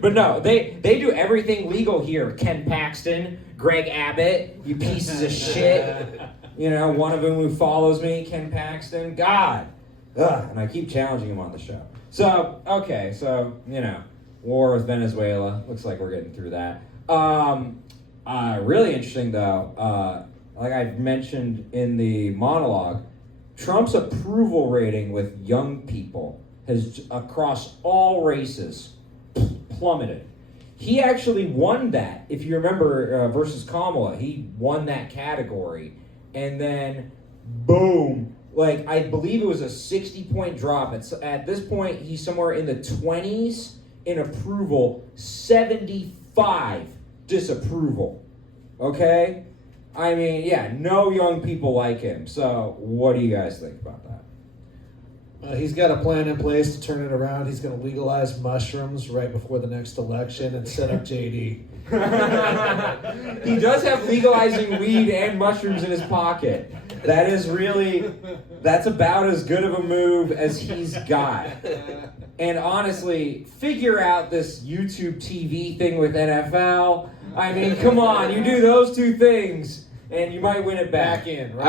But no, they do everything legal here. Ken Paxton, Greg Abbott, you pieces of shit. One of them who follows me, Ken Paxton. God. Ugh, and I keep challenging him on the show. So, okay, war with Venezuela. Looks like we're getting through that. Really interesting, though, like I mentioned in the monologue, Trump's approval rating with young people has, across all races, plummeted. He actually won that. If you remember, versus Kamala, he won that category. And then, boom, like I believe it was a 60-point drop. At this point, he's somewhere in the 20s in approval, 75 disapproval. Okay? I mean, no young people like him. So, what do you guys think about that? He's got a plan in place to turn it around. He's going to legalize mushrooms right before the next election and set up JD. He does have legalizing weed and mushrooms in his pocket. That is really, that's about as good of a move as he's got. And honestly, figure out this YouTube TV thing with NFL. I mean, come on, you do those two things, and you might win it back in. Right?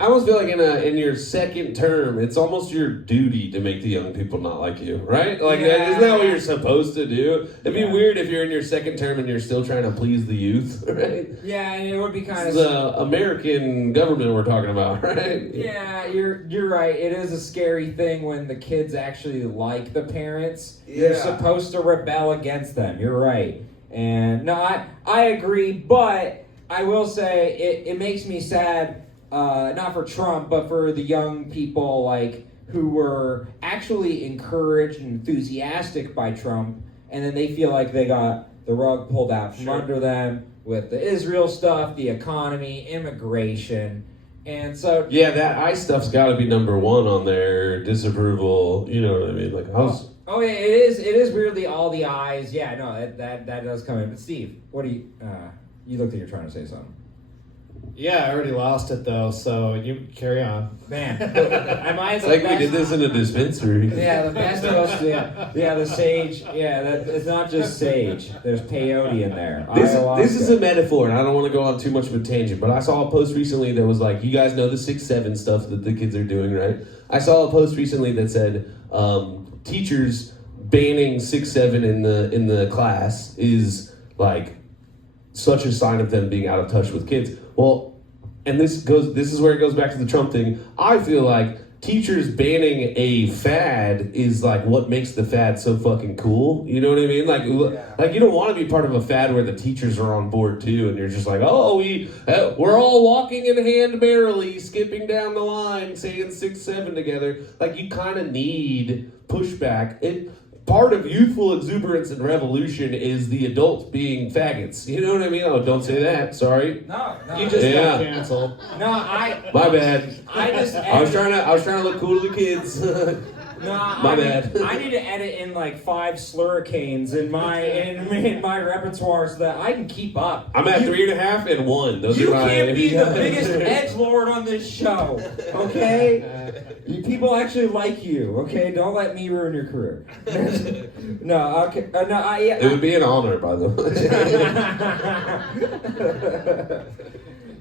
I almost feel like in your second term, it's almost your duty to make the young people not like you, right? Like, isn't that what you're supposed to do? It'd be weird if you're in your second term and you're still trying to please the youth, right? Yeah, and it would be kind of the American government we're talking about, right? Yeah, you're right. It is a scary thing when the kids actually like the parents. You're supposed to rebel against them. You're right. And no, I agree, but I will say it makes me sad. Not for Trump, but for the young people like who were actually encouraged and enthusiastic by Trump, and then they feel like they got the rug pulled out from under them with the Israel stuff, the economy, immigration, and so that ICE stuff's got to be number one on their disapproval. You know what I mean? Like, oh yeah, it is weirdly all the eyes. Yeah, no, that does come in. But Steve, what do you? You looked like you're trying to say something. Yeah, I already lost it though, so you carry on. Man, am I it's like we did this in a dispensary. Yeah, the best host. Yeah, the sage. Yeah, it's not just sage. There's peyote in there. This is a metaphor, and I don't want to go on too much of a tangent, but I saw a post recently that was like, you guys know the 6-7 stuff that the kids are doing, right? I saw a post recently that said teachers banning 6-7 in the class is like such a sign of them being out of touch with kids. Well, and this is where it goes back to the Trump thing. I feel like teachers banning a fad is like what makes the fad so fucking cool. You know what I mean? Like you don't want to be part of a fad where the teachers are on board too, and you're just like, we're all walking in hand merrily, skipping down the line, saying 6-7 together. Like you kind of need pushback. Part of youthful exuberance and revolution is the adults being faggots. You know what I mean? Oh, don't say that. Sorry. No. You just got canceled. No, My bad. I was trying to look cool to the kids. My bad. I need to edit in like 5 slurricanes in my repertoire so that I can keep up. I'm at 3.5 and 1. Those you are my. can't be the biggest edgelord on this show, okay? People actually like you, okay? Don't let me ruin your career. No, okay. It would be an honor, by the way.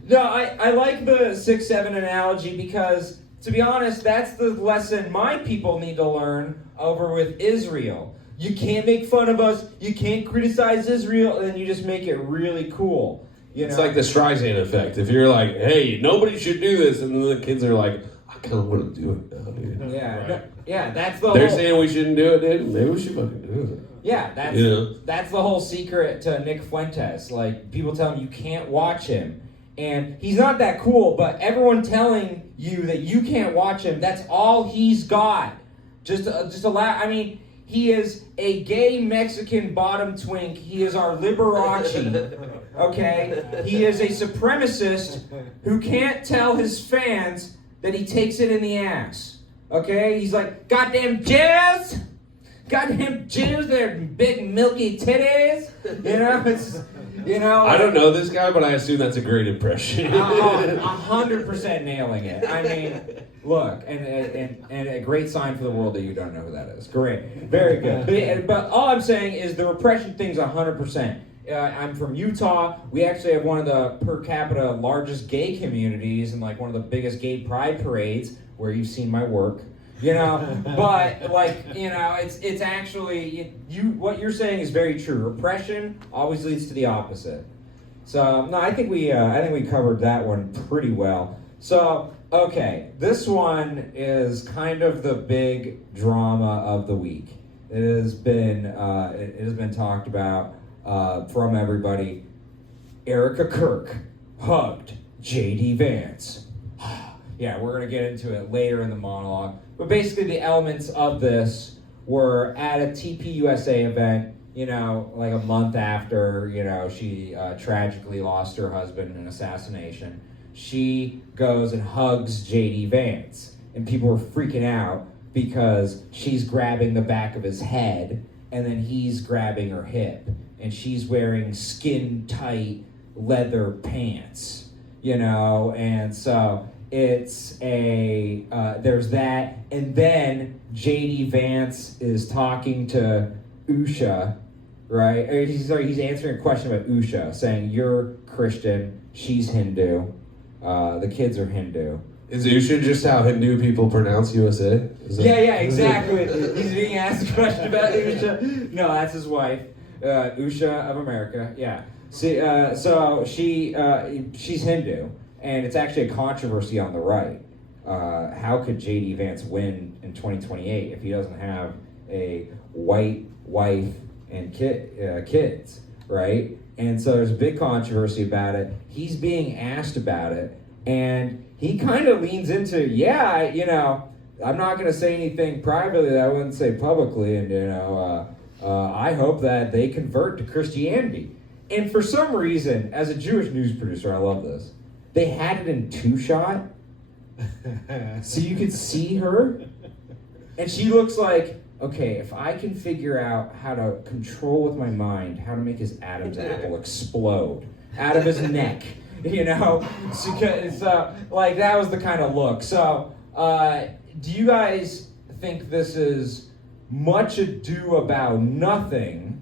No, I like the 6-7 analogy because, to be honest, that's the lesson my people need to learn over with Israel. You can't make fun of us, you can't criticize Israel, and then you just make it really cool. It's like the Streisand effect. If you're like, hey, nobody should do this, and then the kids are like, I kind of want to do it now, dude. Yeah, that's the They're saying we shouldn't do it, dude. Maybe we should fucking do it. Yeah, that's the whole secret to Nick Fuentes. Like, people tell him you can't watch him. And he's not that cool, but everyone telling you that you can't watch him, that's all he's got. Just allow, I mean, he is a gay Mexican bottom twink. He is our Liberace, okay? He is a supremacist who can't tell his fans that he takes it in the ass, okay? He's like, goddamn Jews! Goddamn Jews, their big milky titties! I don't know this guy, but I assume that's a great impression. 100% nailing it. I mean, look, and a great sign for the world that you don't know who that is. Great, very good. But all I'm saying is the repression thing's 100%. I'm from Utah. We actually have one of the per capita largest gay communities and like one of the biggest gay pride parades where you've seen my work. But like, it's actually what you're saying is very true. Repression always leads to the opposite. So no, I think we covered that one pretty well. So okay, this one is kind of the big drama of the week. It has been talked about from everybody. Kirk hugged JD Vance. Yeah, we're gonna get into it later in the monologue. But basically the elements of this were at a TPUSA event, like a month after, she tragically lost her husband in an assassination. She goes and hugs JD Vance. And people were freaking out because she's grabbing the back of his head and then he's grabbing her hip and she's wearing skin-tight leather pants, and so it's there's that, and then JD Vance is talking to Usha, right? Or he's answering a question about Usha, saying, you're Christian, she's Hindu, the kids are Hindu. Is Usha just how Hindu people pronounce USA? Yeah, exactly. He's being asked a question about Usha. No, that's his wife, Usha of America. Yeah. See, so she's Hindu, and it's actually a controversy on the right. How could J.D. Vance win in 2028 if he doesn't have a white wife and kids, right? And so there's a big controversy about it. He's being asked about it, and he kind of leans into, I'm not going to say anything privately that I wouldn't say publicly, and, I hope that they convert to Christianity. And for some reason, as a Jewish news producer, I love this, they had it in two-shot, so you could see her, and she looks like, okay, if I can figure out how to control with my mind how to make his Adam's apple explode out of his neck, so, like, that was the kind of look. So, do you guys think this is much ado about nothing,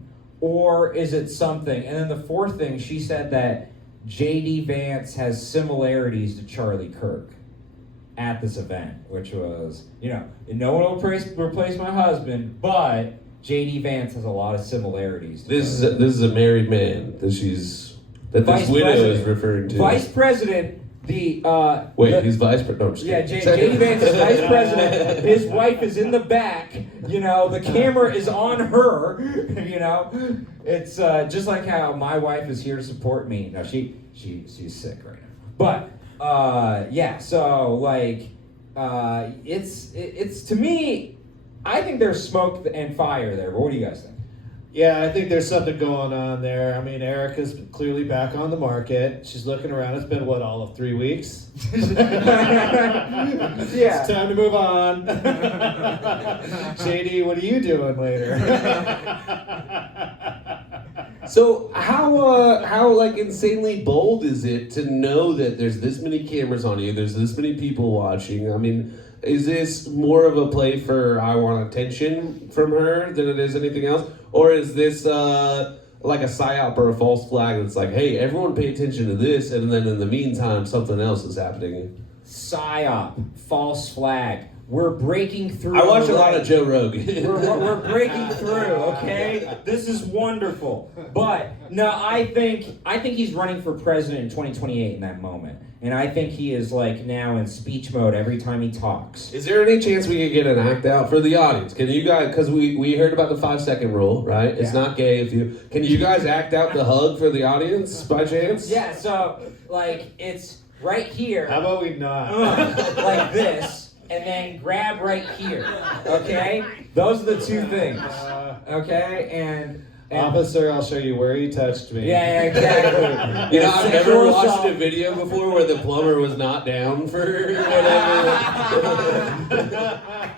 or is it something? And then the fourth thing, she said that J.D. Vance has similarities to Charlie Kirk at this event, which was, no one will replace my husband, but J.D. Vance has a lot of similarities. This is a married man that this widow is referring to. Vice President, he's vice president. No, I'm just kidding. J.D. Vance is vice president. His wife is in the back. The camera is on her. It's just like how my wife is here to support me. No, she's sick right now. But so like, it's to me, I think there's smoke and fire there. But what do you guys think? Yeah, I think there's something going on there. I mean, Erica's clearly back on the market. She's looking around. It's been, all of 3 weeks? Yeah. It's time to move on. JD, what are you doing later? So how like insanely bold is it to know that there's this many cameras on you, there's this many people watching? I mean, is this more of a play for I want attention from her than it is anything else? Or is this like a psyop or a false flag that's like, hey, everyone pay attention to this, and then in the meantime, something else is happening? Psyop, false flag. We're breaking through. I watch a lot of Joe Rogan. we're breaking through, okay? This is wonderful. But no, I think he's running for president in 2028 in that moment. And I think he is like now in speech mode every time he talks. Is there any chance we could get an act out for the audience? Can you guys, because we heard about the 5-second rule, right? It's not gay if you, can you guys act out the hug for the audience by chance? Yeah, so like it's right here. How about we not? Like this. And then grab right here, okay? Those are the two things, okay? And officer, I'll show you where you touched me. Yeah, exactly. I've never watched a video before where the plumber was not down for whatever.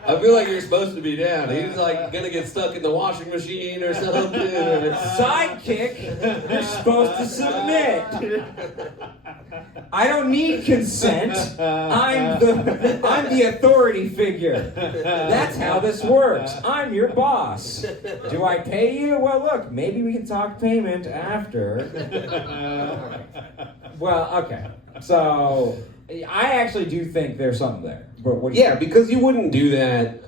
I feel like you're supposed to be down. He's like gonna get stuck in the washing machine or something. Sidekick, you're supposed to submit. I don't need consent. I'm the authority figure. That's how this works. I'm your boss. Do I pay you? Well, look, maybe we can talk payment after. Well, okay. So I actually do think there's something there. But what do you think? Because you wouldn't do that.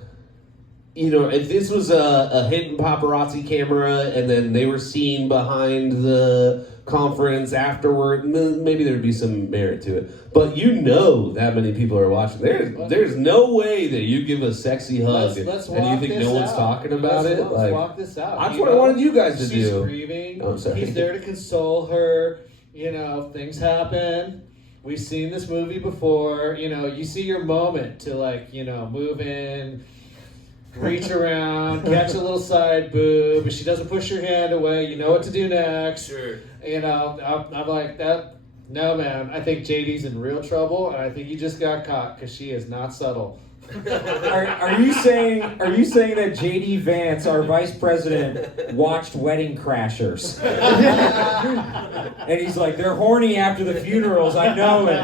If this was a hidden paparazzi camera and then they were seen behind the conference afterward, maybe there'd be some merit to it. But that many people are watching. There's no way that you give a sexy hug and you think no one's talking about it. Let's walk this out. That's what I wanted you guys to do. She's grieving. Oh, sorry. He's there to console her. Things happen. We've seen this movie before. You see your moment to move in, reach around, catch a little side boob. If she doesn't push your hand away, you know what to do next. Sure. I'm like that. No, man. I think JD's in real trouble, and I think he just got caught because she is not subtle. Are you saying that J.D. Vance, our vice president, watched Wedding Crashers? And he's like, they're horny after the funerals. I know it.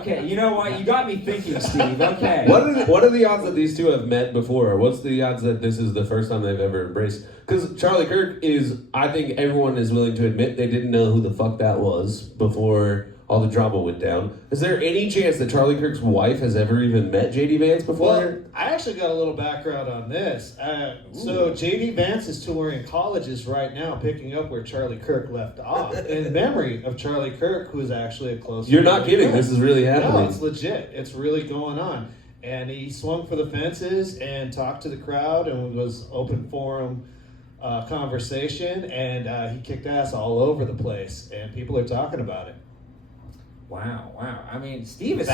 Okay, you know what? You got me thinking, Steve. Okay. What are the odds that these two have met before? What's the odds that this is the first time they've ever embraced? Because Charlie Kirk is, I think everyone is willing to admit they didn't know who the fuck that was before all the drama went down. Is there any chance that Charlie Kirk's wife has ever even met J.D. Vance before? Well, I actually got a little background on this. So J.D. Vance is touring colleges right now, picking up where Charlie Kirk left off, in memory of Charlie Kirk, who is actually a close. You're not kidding. This is really happening. No, it's legit. It's really going on. And he swung for the fences and talked to the crowd and was open forum conversation, and he kicked ass all over the place, and people are talking about it. Wow. I mean, Steve is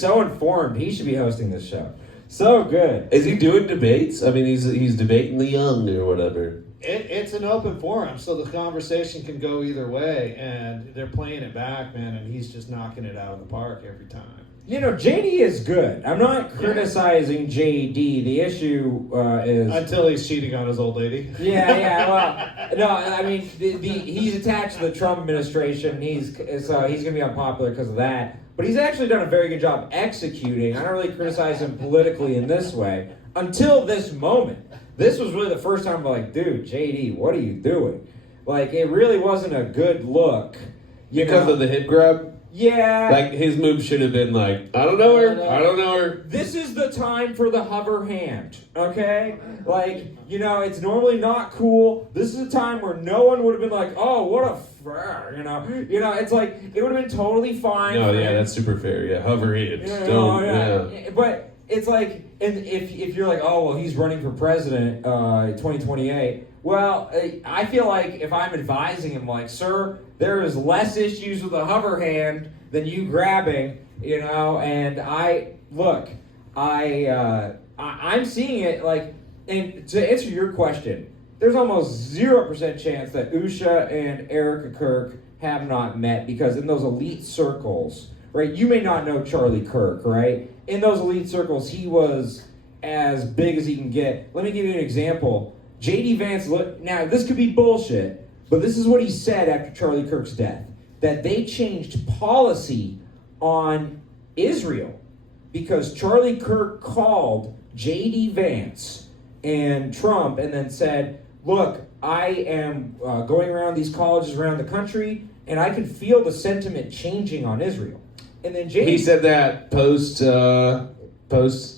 so informed. He should be hosting this show. So good. Is he doing debates? I mean, he's debating the young or whatever. It's an open forum, so the conversation can go either way, and they're playing it back, man, and he's just knocking it out of the park every time. You know, JD is good. I'm not criticizing JD. The issue is... Until he's cheating on his old lady. Yeah, well, no, I mean, he's attached to the Trump administration. He's going to be unpopular because of that. But he's actually done a very good job executing. I don't really criticize him politically in this way until this moment. This was really the first time I'm like, dude, JD, what are you doing? Like, it really wasn't a good look. Because of the hip grab? Yeah. Like, his move should have been like, I don't know her. This is the time for the hover hand, okay? Like, you know, it's normally not cool. This is a time where no one would have been like, oh, what a you know, it's like, it would have been totally fine. No, yeah, that's super fair. Yeah, hover hands. Yeah. But it's like, and if you're like, oh, well, he's running for president 2028, well, I feel like if I'm advising him, like, sir, there is less issues with a hover hand than you grabbing, you know, and I'm seeing it, like, and to answer your question, there's almost 0% chance that Usha and Eric Kirk have not met, because in those elite circles, right, you may not know Charlie Kirk, right? In those elite circles, he was as big as he can get. Let me give you an example. J.D. Vance, now this could be bullshit, but this is what he said after Charlie Kirk's death, that they changed policy on Israel because Charlie Kirk called J.D. Vance and Trump and then said, look, I am going around these colleges around the country, and I can feel the sentiment changing on Israel. And then He said that post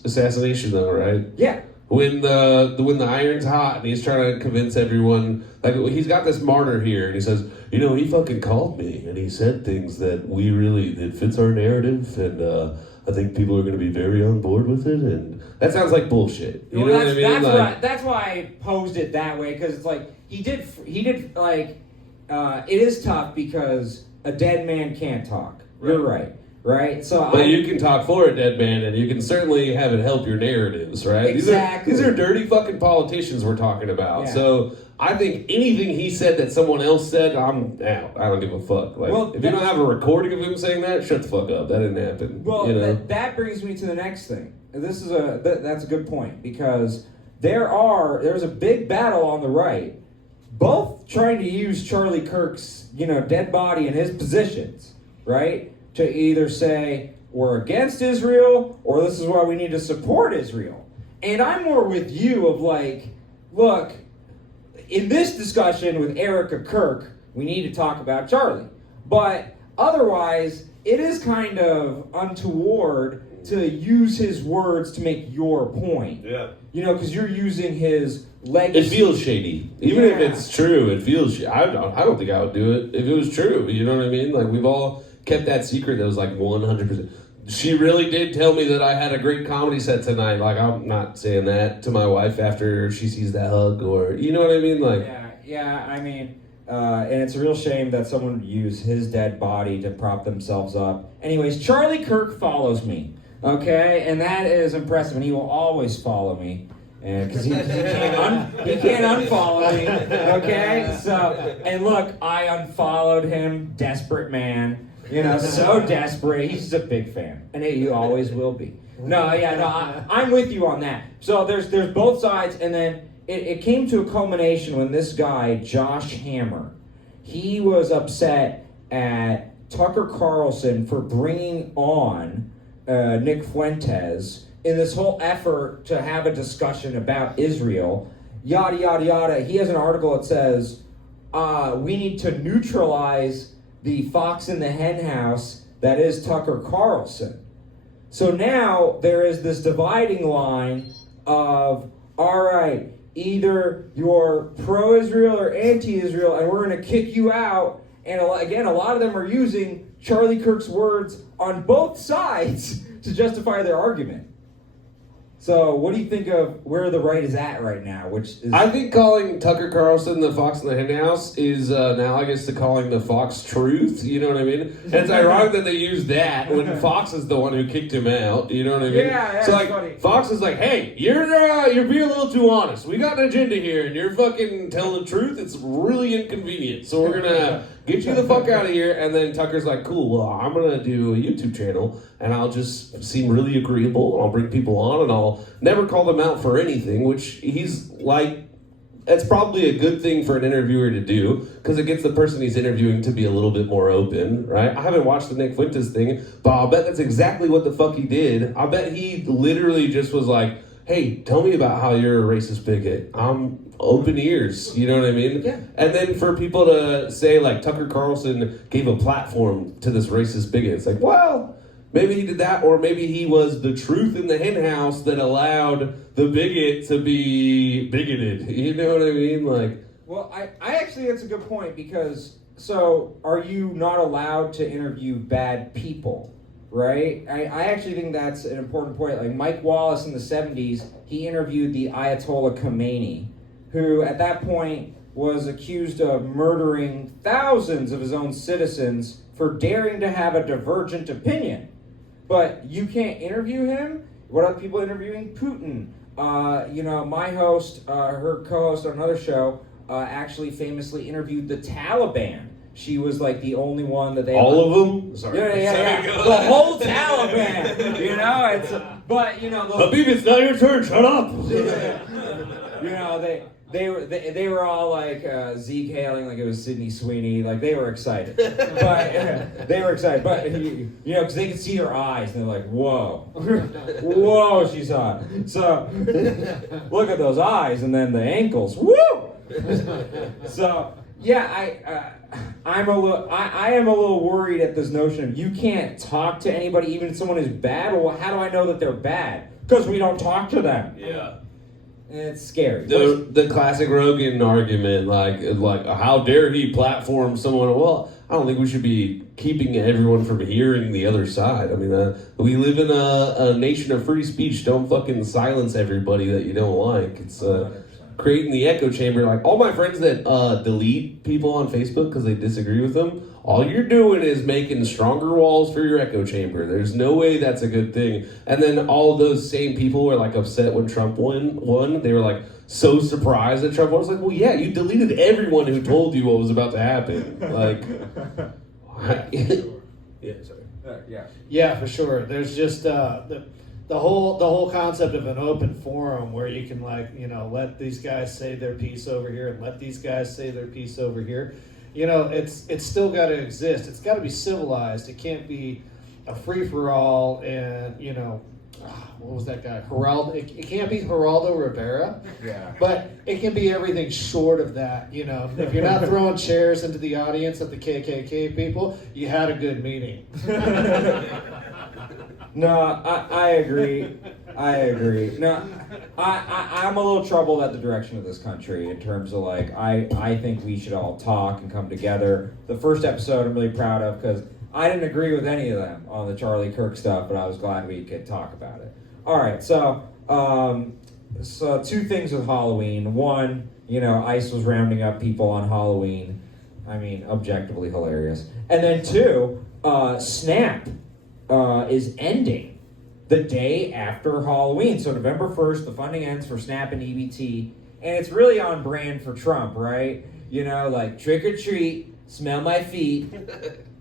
assassination, though, right? Yeah. When the iron's hot and he's trying to convince everyone, like, he's got this martyr here, and he says, you know, he fucking called me and he said things that it fits our narrative, and I think people are going to be very on board with it, and that sounds like bullshit. You know what I mean? That's why I posed it that way, because it's like he did like it is tough because a dead man can't talk. Right. You're right. Right, but you can talk for a dead man, and you can certainly have it help your narratives, right? Exactly. These are dirty fucking politicians we're talking about. Yeah. So I think anything he said that someone else said, I'm out. I don't give a fuck. Like, if you don't have a recording of him saying that, shut the fuck up. That didn't happen. Well, you know? that brings me to the next thing. That's a good point, because there's a big battle on the right, both trying to use Charlie Kirk's dead body and his positions, right? To either say, we're against Israel, or this is why we need to support Israel. And I'm more with you of like, look, in this discussion with Eric Kirk, we need to talk about Charlie. But otherwise, it is kind of untoward to use his words to make your point. Yeah. Because you're using his legacy. It feels shady. Even if it's true, it feels shady. I don't think I would do it if it was true. You know what I mean? Like, we've all kept that secret that was like 100%. She really did tell me that I had a great comedy set tonight. Like, I'm not saying that to my wife after she sees that hug, or, you know what I mean? Like, yeah. I mean, and it's a real shame that someone would use his dead body to prop themselves up. Anyways, Charlie Kirk follows me, okay, and that is impressive, and he will always follow me. And because he can't unfollow me, okay? So, and look, I unfollowed him, desperate man. So desperate. He's just a big fan, and he always will be. I'm with you on that. So there's both sides, and then it came to a culmination when this guy, Josh Hammer, he was upset at Tucker Carlson for bringing on Nick Fuentes in this whole effort to have a discussion about Israel, yada, yada, yada. He has an article that says, we need to neutralize the fox in the hen house that is Tucker Carlson. So now there is this dividing line of, all right, either you're pro-Israel or anti-Israel, and we're going to kick you out. And again, a lot of them are using Charlie Kirk's words on both sides to justify their argument. So what do you think of where the right is at right now? I think calling Tucker Carlson the fox in the hen house is analogous to calling the fox truth. You know what I mean? And it's ironic that they use that when Fox is the one who kicked him out. You know what I mean? Yeah, so like funny. Fox is like, hey, you're being a little too honest. We got an agenda here, and you're fucking telling the truth. It's really inconvenient. So we're gonna get you the fuck out of here. And then Tucker's like, cool. Well, I'm gonna do a YouTube channel, and I'll just seem really agreeable. I'll bring people on, and I'll never call them out for anything, which he's like, that's probably a good thing for an interviewer to do, because it gets the person he's interviewing to be a little bit more open, right? I haven't watched the Nick Fuentes thing, but I'll bet that's exactly what the fuck he did. I bet he literally just was like, hey, tell me about how you're a racist bigot. I'm open ears, you know what I mean? Yeah. And then for people to say, like, Tucker Carlson gave a platform to this racist bigot, it's like, well, maybe he did that, or maybe he was the truth in the hen house that allowed the bigot to be bigoted. You know what I mean? Like, well, I actually, that's a good point, because, so, are you not allowed to interview bad people, right? I actually think that's an important point. Like, Mike Wallace in the 70s, he interviewed the Ayatollah Khomeini, who at that point was accused of murdering thousands of his own citizens for daring to have a divergent opinion. But you can't interview him? What are people interviewing? Putin. My host, her co-host on another show, actually famously interviewed the Taliban. She was like the only one that they... All of them? Sorry. Yeah. The whole Taliban, but, Habib, it's not your turn, shut up! They were all like Zeke hailing like it was Sydney Sweeney, like they were excited, but because they could see her eyes and they're like, whoa, she's hot. So look at those eyes and then the ankles, woo. So yeah, I am a little worried at this notion of you can't talk to anybody, even if someone is bad. Well, how do I know that they're bad? Because we don't talk to them. Yeah. It's scary. The classic Rogan argument, like how dare he platform someone? Well, I don't think we should be keeping everyone from hearing the other side. I mean, we live in a nation of free speech. Don't fucking silence everybody that you don't like. It's creating the echo chamber. Like all my friends that delete people on Facebook because they disagree with them, all you're doing is making stronger walls for your echo chamber. There's no way that's a good thing. And then all those same people were like upset when Trump won. They were like so surprised that Trump won. I was like, well, yeah, you deleted everyone who told you what was about to happen. Like, yeah, sorry. Yeah, for sure. There's just the whole concept of an open forum where you can let these guys say their piece over here and let these guys say their piece over here. It's still got to exist. It's got to be civilized. It can't be a free-for-all and, what was that guy? Geraldo. It can't be Geraldo Rivera. Yeah. But it can be everything short of that. If you're not throwing chairs into the audience at the KKK people, you had a good meeting. No, I agree. No, I'm a little troubled at the direction of this country in terms of I think we should all talk and come together. The first episode I'm really proud of because I didn't agree with any of them on the Charlie Kirk stuff, but I was glad we could talk about it. All right, so two things with Halloween. One, ICE was rounding up people on Halloween. I mean, objectively hilarious. And then two, Snap is ending the day after Halloween. So November 1st, the funding ends for Snap and EBT. And it's really on brand for Trump, right? Trick or treat, smell my feet.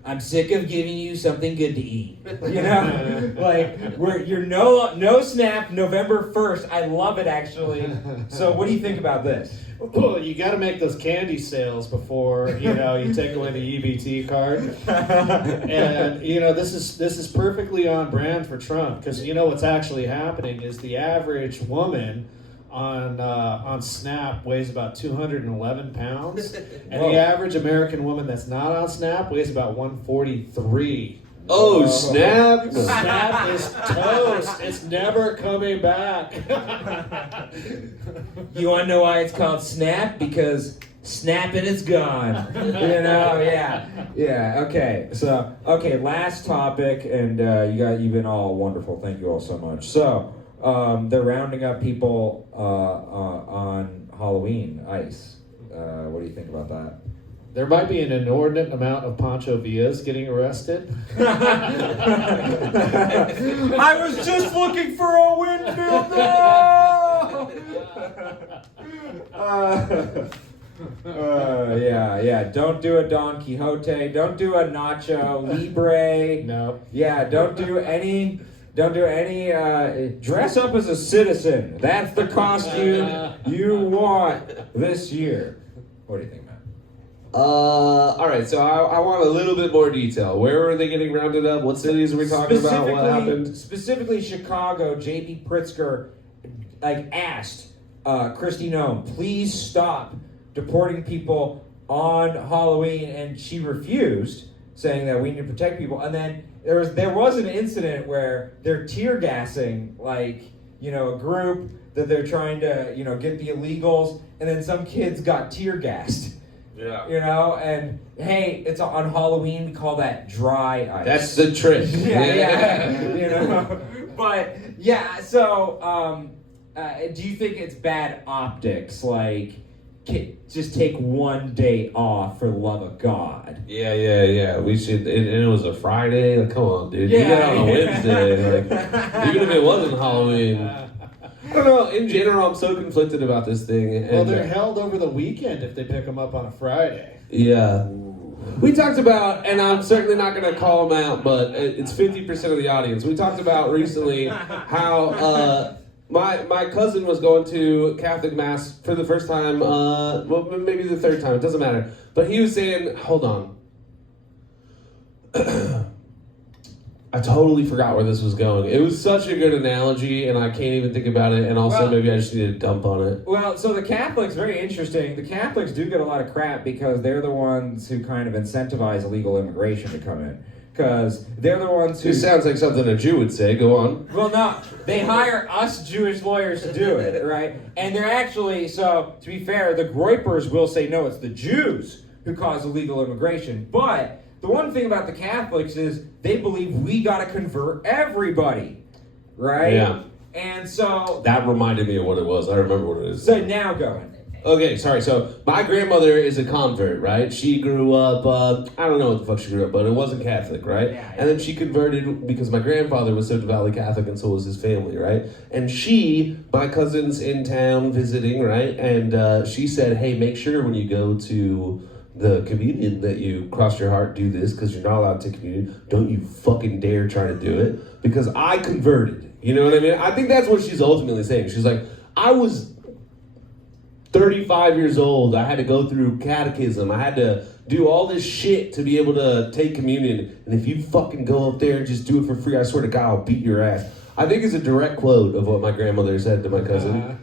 I'm sick of giving you something good to eat. You know, like you're no SNAP November 1st. I love it actually. So what do you think about this? Well, you got to make those candy sales before you take away the EBT card, and this is perfectly on brand for Trump, because what's actually happening is the average woman on SNAP weighs about 211 pounds, and Whoa. the average American woman that's not on SNAP weighs about 143. Oh, snap! SNAP is toast. It's never coming back. You want to know why it's called SNAP? Because snap and it's gone. Yeah. Okay. So, last topic, and you've been all wonderful. Thank you all so much. So, they're rounding up people on Halloween ice. What do you think about that? There might be an inordinate amount of Pancho Villas getting arrested. I was just looking for a windmill. No! Yeah. Don't do a Don Quixote. Don't do a Nacho Libre. No. Yeah, don't do any. Dress up as a citizen. That's the costume you want this year. What do you think, Matt? All right, so I want a little bit more detail. Where were they getting rounded up? What cities are we talking about? What happened? Specifically Chicago, J.B. Pritzker asked Kristi Noem, please stop deporting people on Halloween, and she refused, saying that we need to protect people. And then there was an incident where they're tear gassing a group that they're trying to get the illegals, and then some kids got tear gassed. Yeah. And hey, it's on Halloween. We call that dry ice. That's the trick. Yeah. But yeah. So, do you think it's bad optics? Just take one day off for the love of God. Yeah. We should. And it was a Friday. Come on, dude. You got on a Wednesday. Even if it wasn't Halloween. I don't know. In general, I'm so conflicted about this thing. Well, they're held over the weekend if they pick them up on a Friday. Yeah. We talked about, and I'm certainly not going to call them out, but it's 50% of the audience. We talked about recently how my cousin was going to Catholic Mass for the first time, well, maybe the third time, it doesn't matter. But he was saying, hold on. I totally forgot where this was going. It was such a good analogy, and I can't even think about it, and also maybe I just need to dump on it. Well, so the Catholics, very interesting. The Catholics do get a lot of crap because they're the ones who kind of incentivize illegal immigration to come in. Because they're the ones who... It sounds like something a Jew would say. Go on. Well, no. They hire us Jewish lawyers to do it, right? And they're actually... So, to be fair, the Groypers will say, no, it's the Jews who cause illegal immigration. But... the one thing about the Catholics is they believe we got to convert everybody, right? Yeah. And so... that reminded me of what it was. I remember what it is. So now going. Okay, sorry. So my grandmother is a convert, right? She grew up, I don't know what the fuck she grew up, but it wasn't Catholic, right? Yeah. And then she converted because my grandfather was so devoutly Catholic and so was his family, right? And my cousin's in town visiting, right? And she said, hey, make sure when you go to the communion that you cross your heart, do this, because you're not allowed to take communion. Don't you fucking dare try to do it, because I converted. You know what I mean? I think that's what she's ultimately saying. She's like, I was 35 years old. I had to go through catechism. I had to do all this shit to be able to take communion. And if you fucking go up there and just do it for free, I swear to God, I'll beat your ass. I think it's a direct quote of what my grandmother said to my cousin.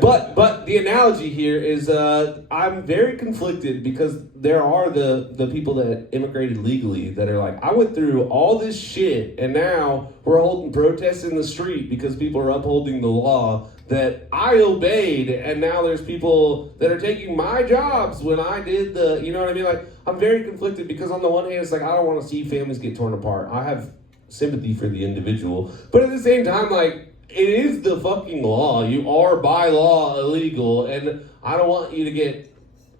But the analogy here is I'm very conflicted because there are the people that immigrated legally that are like, I went through all this shit and now we're holding protests in the street because people are upholding the law that I obeyed, and now there's people that are taking my jobs when I did you know what I mean? Like, I'm very conflicted because on the one hand, it's like, I don't want to see families get torn apart. I have sympathy for the individual, but at the same time, like, it is the fucking law. You are by law illegal, and I don't want you to get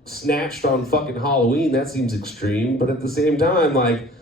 snatched on fucking Halloween. That seems extreme, but at the same time, like,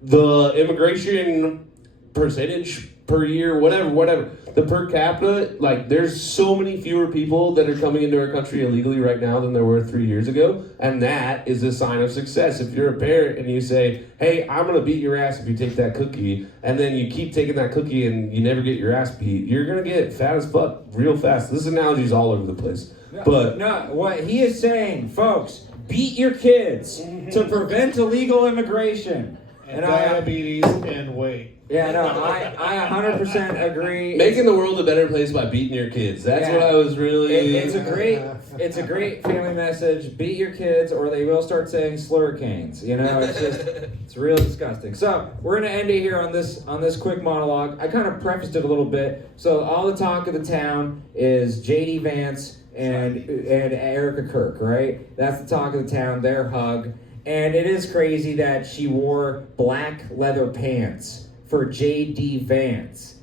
the immigration percentage per year, whatever. The per capita, like, there's so many fewer people that are coming into our country illegally right now than there were 3 years ago, and that is a sign of success. If you're a parent and you say, hey, I'm gonna beat your ass if you take that cookie, and then you keep taking that cookie and you never get your ass beat, you're gonna get fat as fuck real fast. This analogy's all over the place. But no, what he is saying, folks, beat your kids to prevent illegal immigration. And diabetes and weight. Yeah, no, I 100% agree. Making the world a better place by beating your kids. That's what I was really... It's a great family message. Beat your kids or they will start saying slurricanes. You know, it's real disgusting. So, we're going to end it here on this quick monologue. I kind of prefaced it a little bit. So, all the talk of the town is J.D. Vance and Erica Kirk, right? That's the talk of the town, their hug. And it is crazy that she wore black leather pants for J.D. Vance.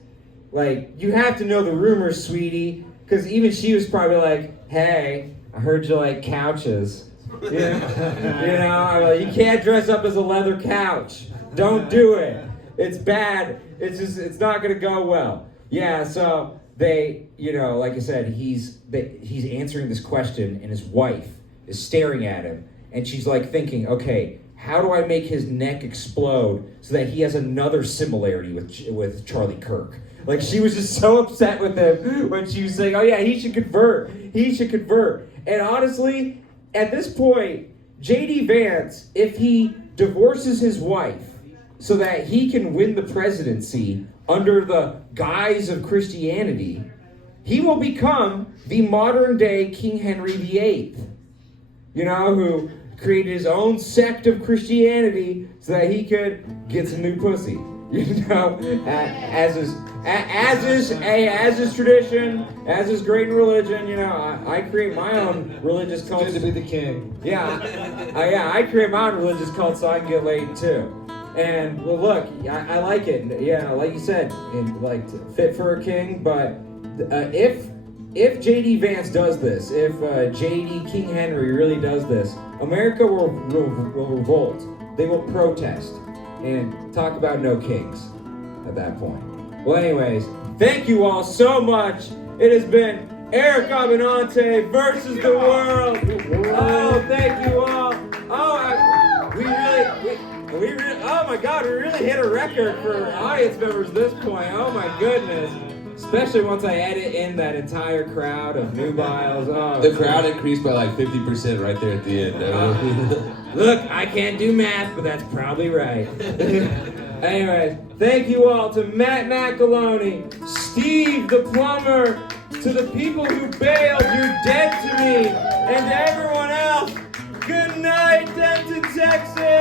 Like, you have to know the rumors, sweetie, because even she was probably like, hey, I heard you like couches. You know, you can't dress up as a leather couch. Don't do it. It's bad. It's not going to go well. Yeah, so they, you know, like I said, he's answering this question, and his wife is staring at him. And she's like thinking, okay, how do I make his neck explode so that he has another similarity with Charlie Kirk? Like, she was just so upset with him when she was saying, oh yeah, he should convert. And honestly, at this point, J.D. Vance, if he divorces his wife so that he can win the presidency under the guise of Christianity, he will become the modern day King Henry VIII. You know, who created his own sect of Christianity so that he could get some new pussy. You know, as is tradition, as is great in religion. You know, I create my own religious cult. Good to be the king. Yeah, I create my own religious cult so I can get laid too. And well, look, I like it. Yeah, like you said, like fit for a king. But if J.D. Vance does this, if J.D. King Henry really does this, America will revolt. They will protest and talk about no kings at that point. Well, anyways, thank you all so much. It has been Eric Abbenante versus the world. Oh, thank you all. Oh, we really, oh my God, we really hit a record for audience members at this point. Oh my goodness. Especially once I edit in that entire crowd of nubiles. Oh, the crowd increased by like 50% right there at the end. Look, I can't do math, but that's probably right. Anyways, thank you all to Matt McElhone, Steve the Plumber, to the people who bailed, you're dead to me, and to everyone else, good night, Denton, Texas!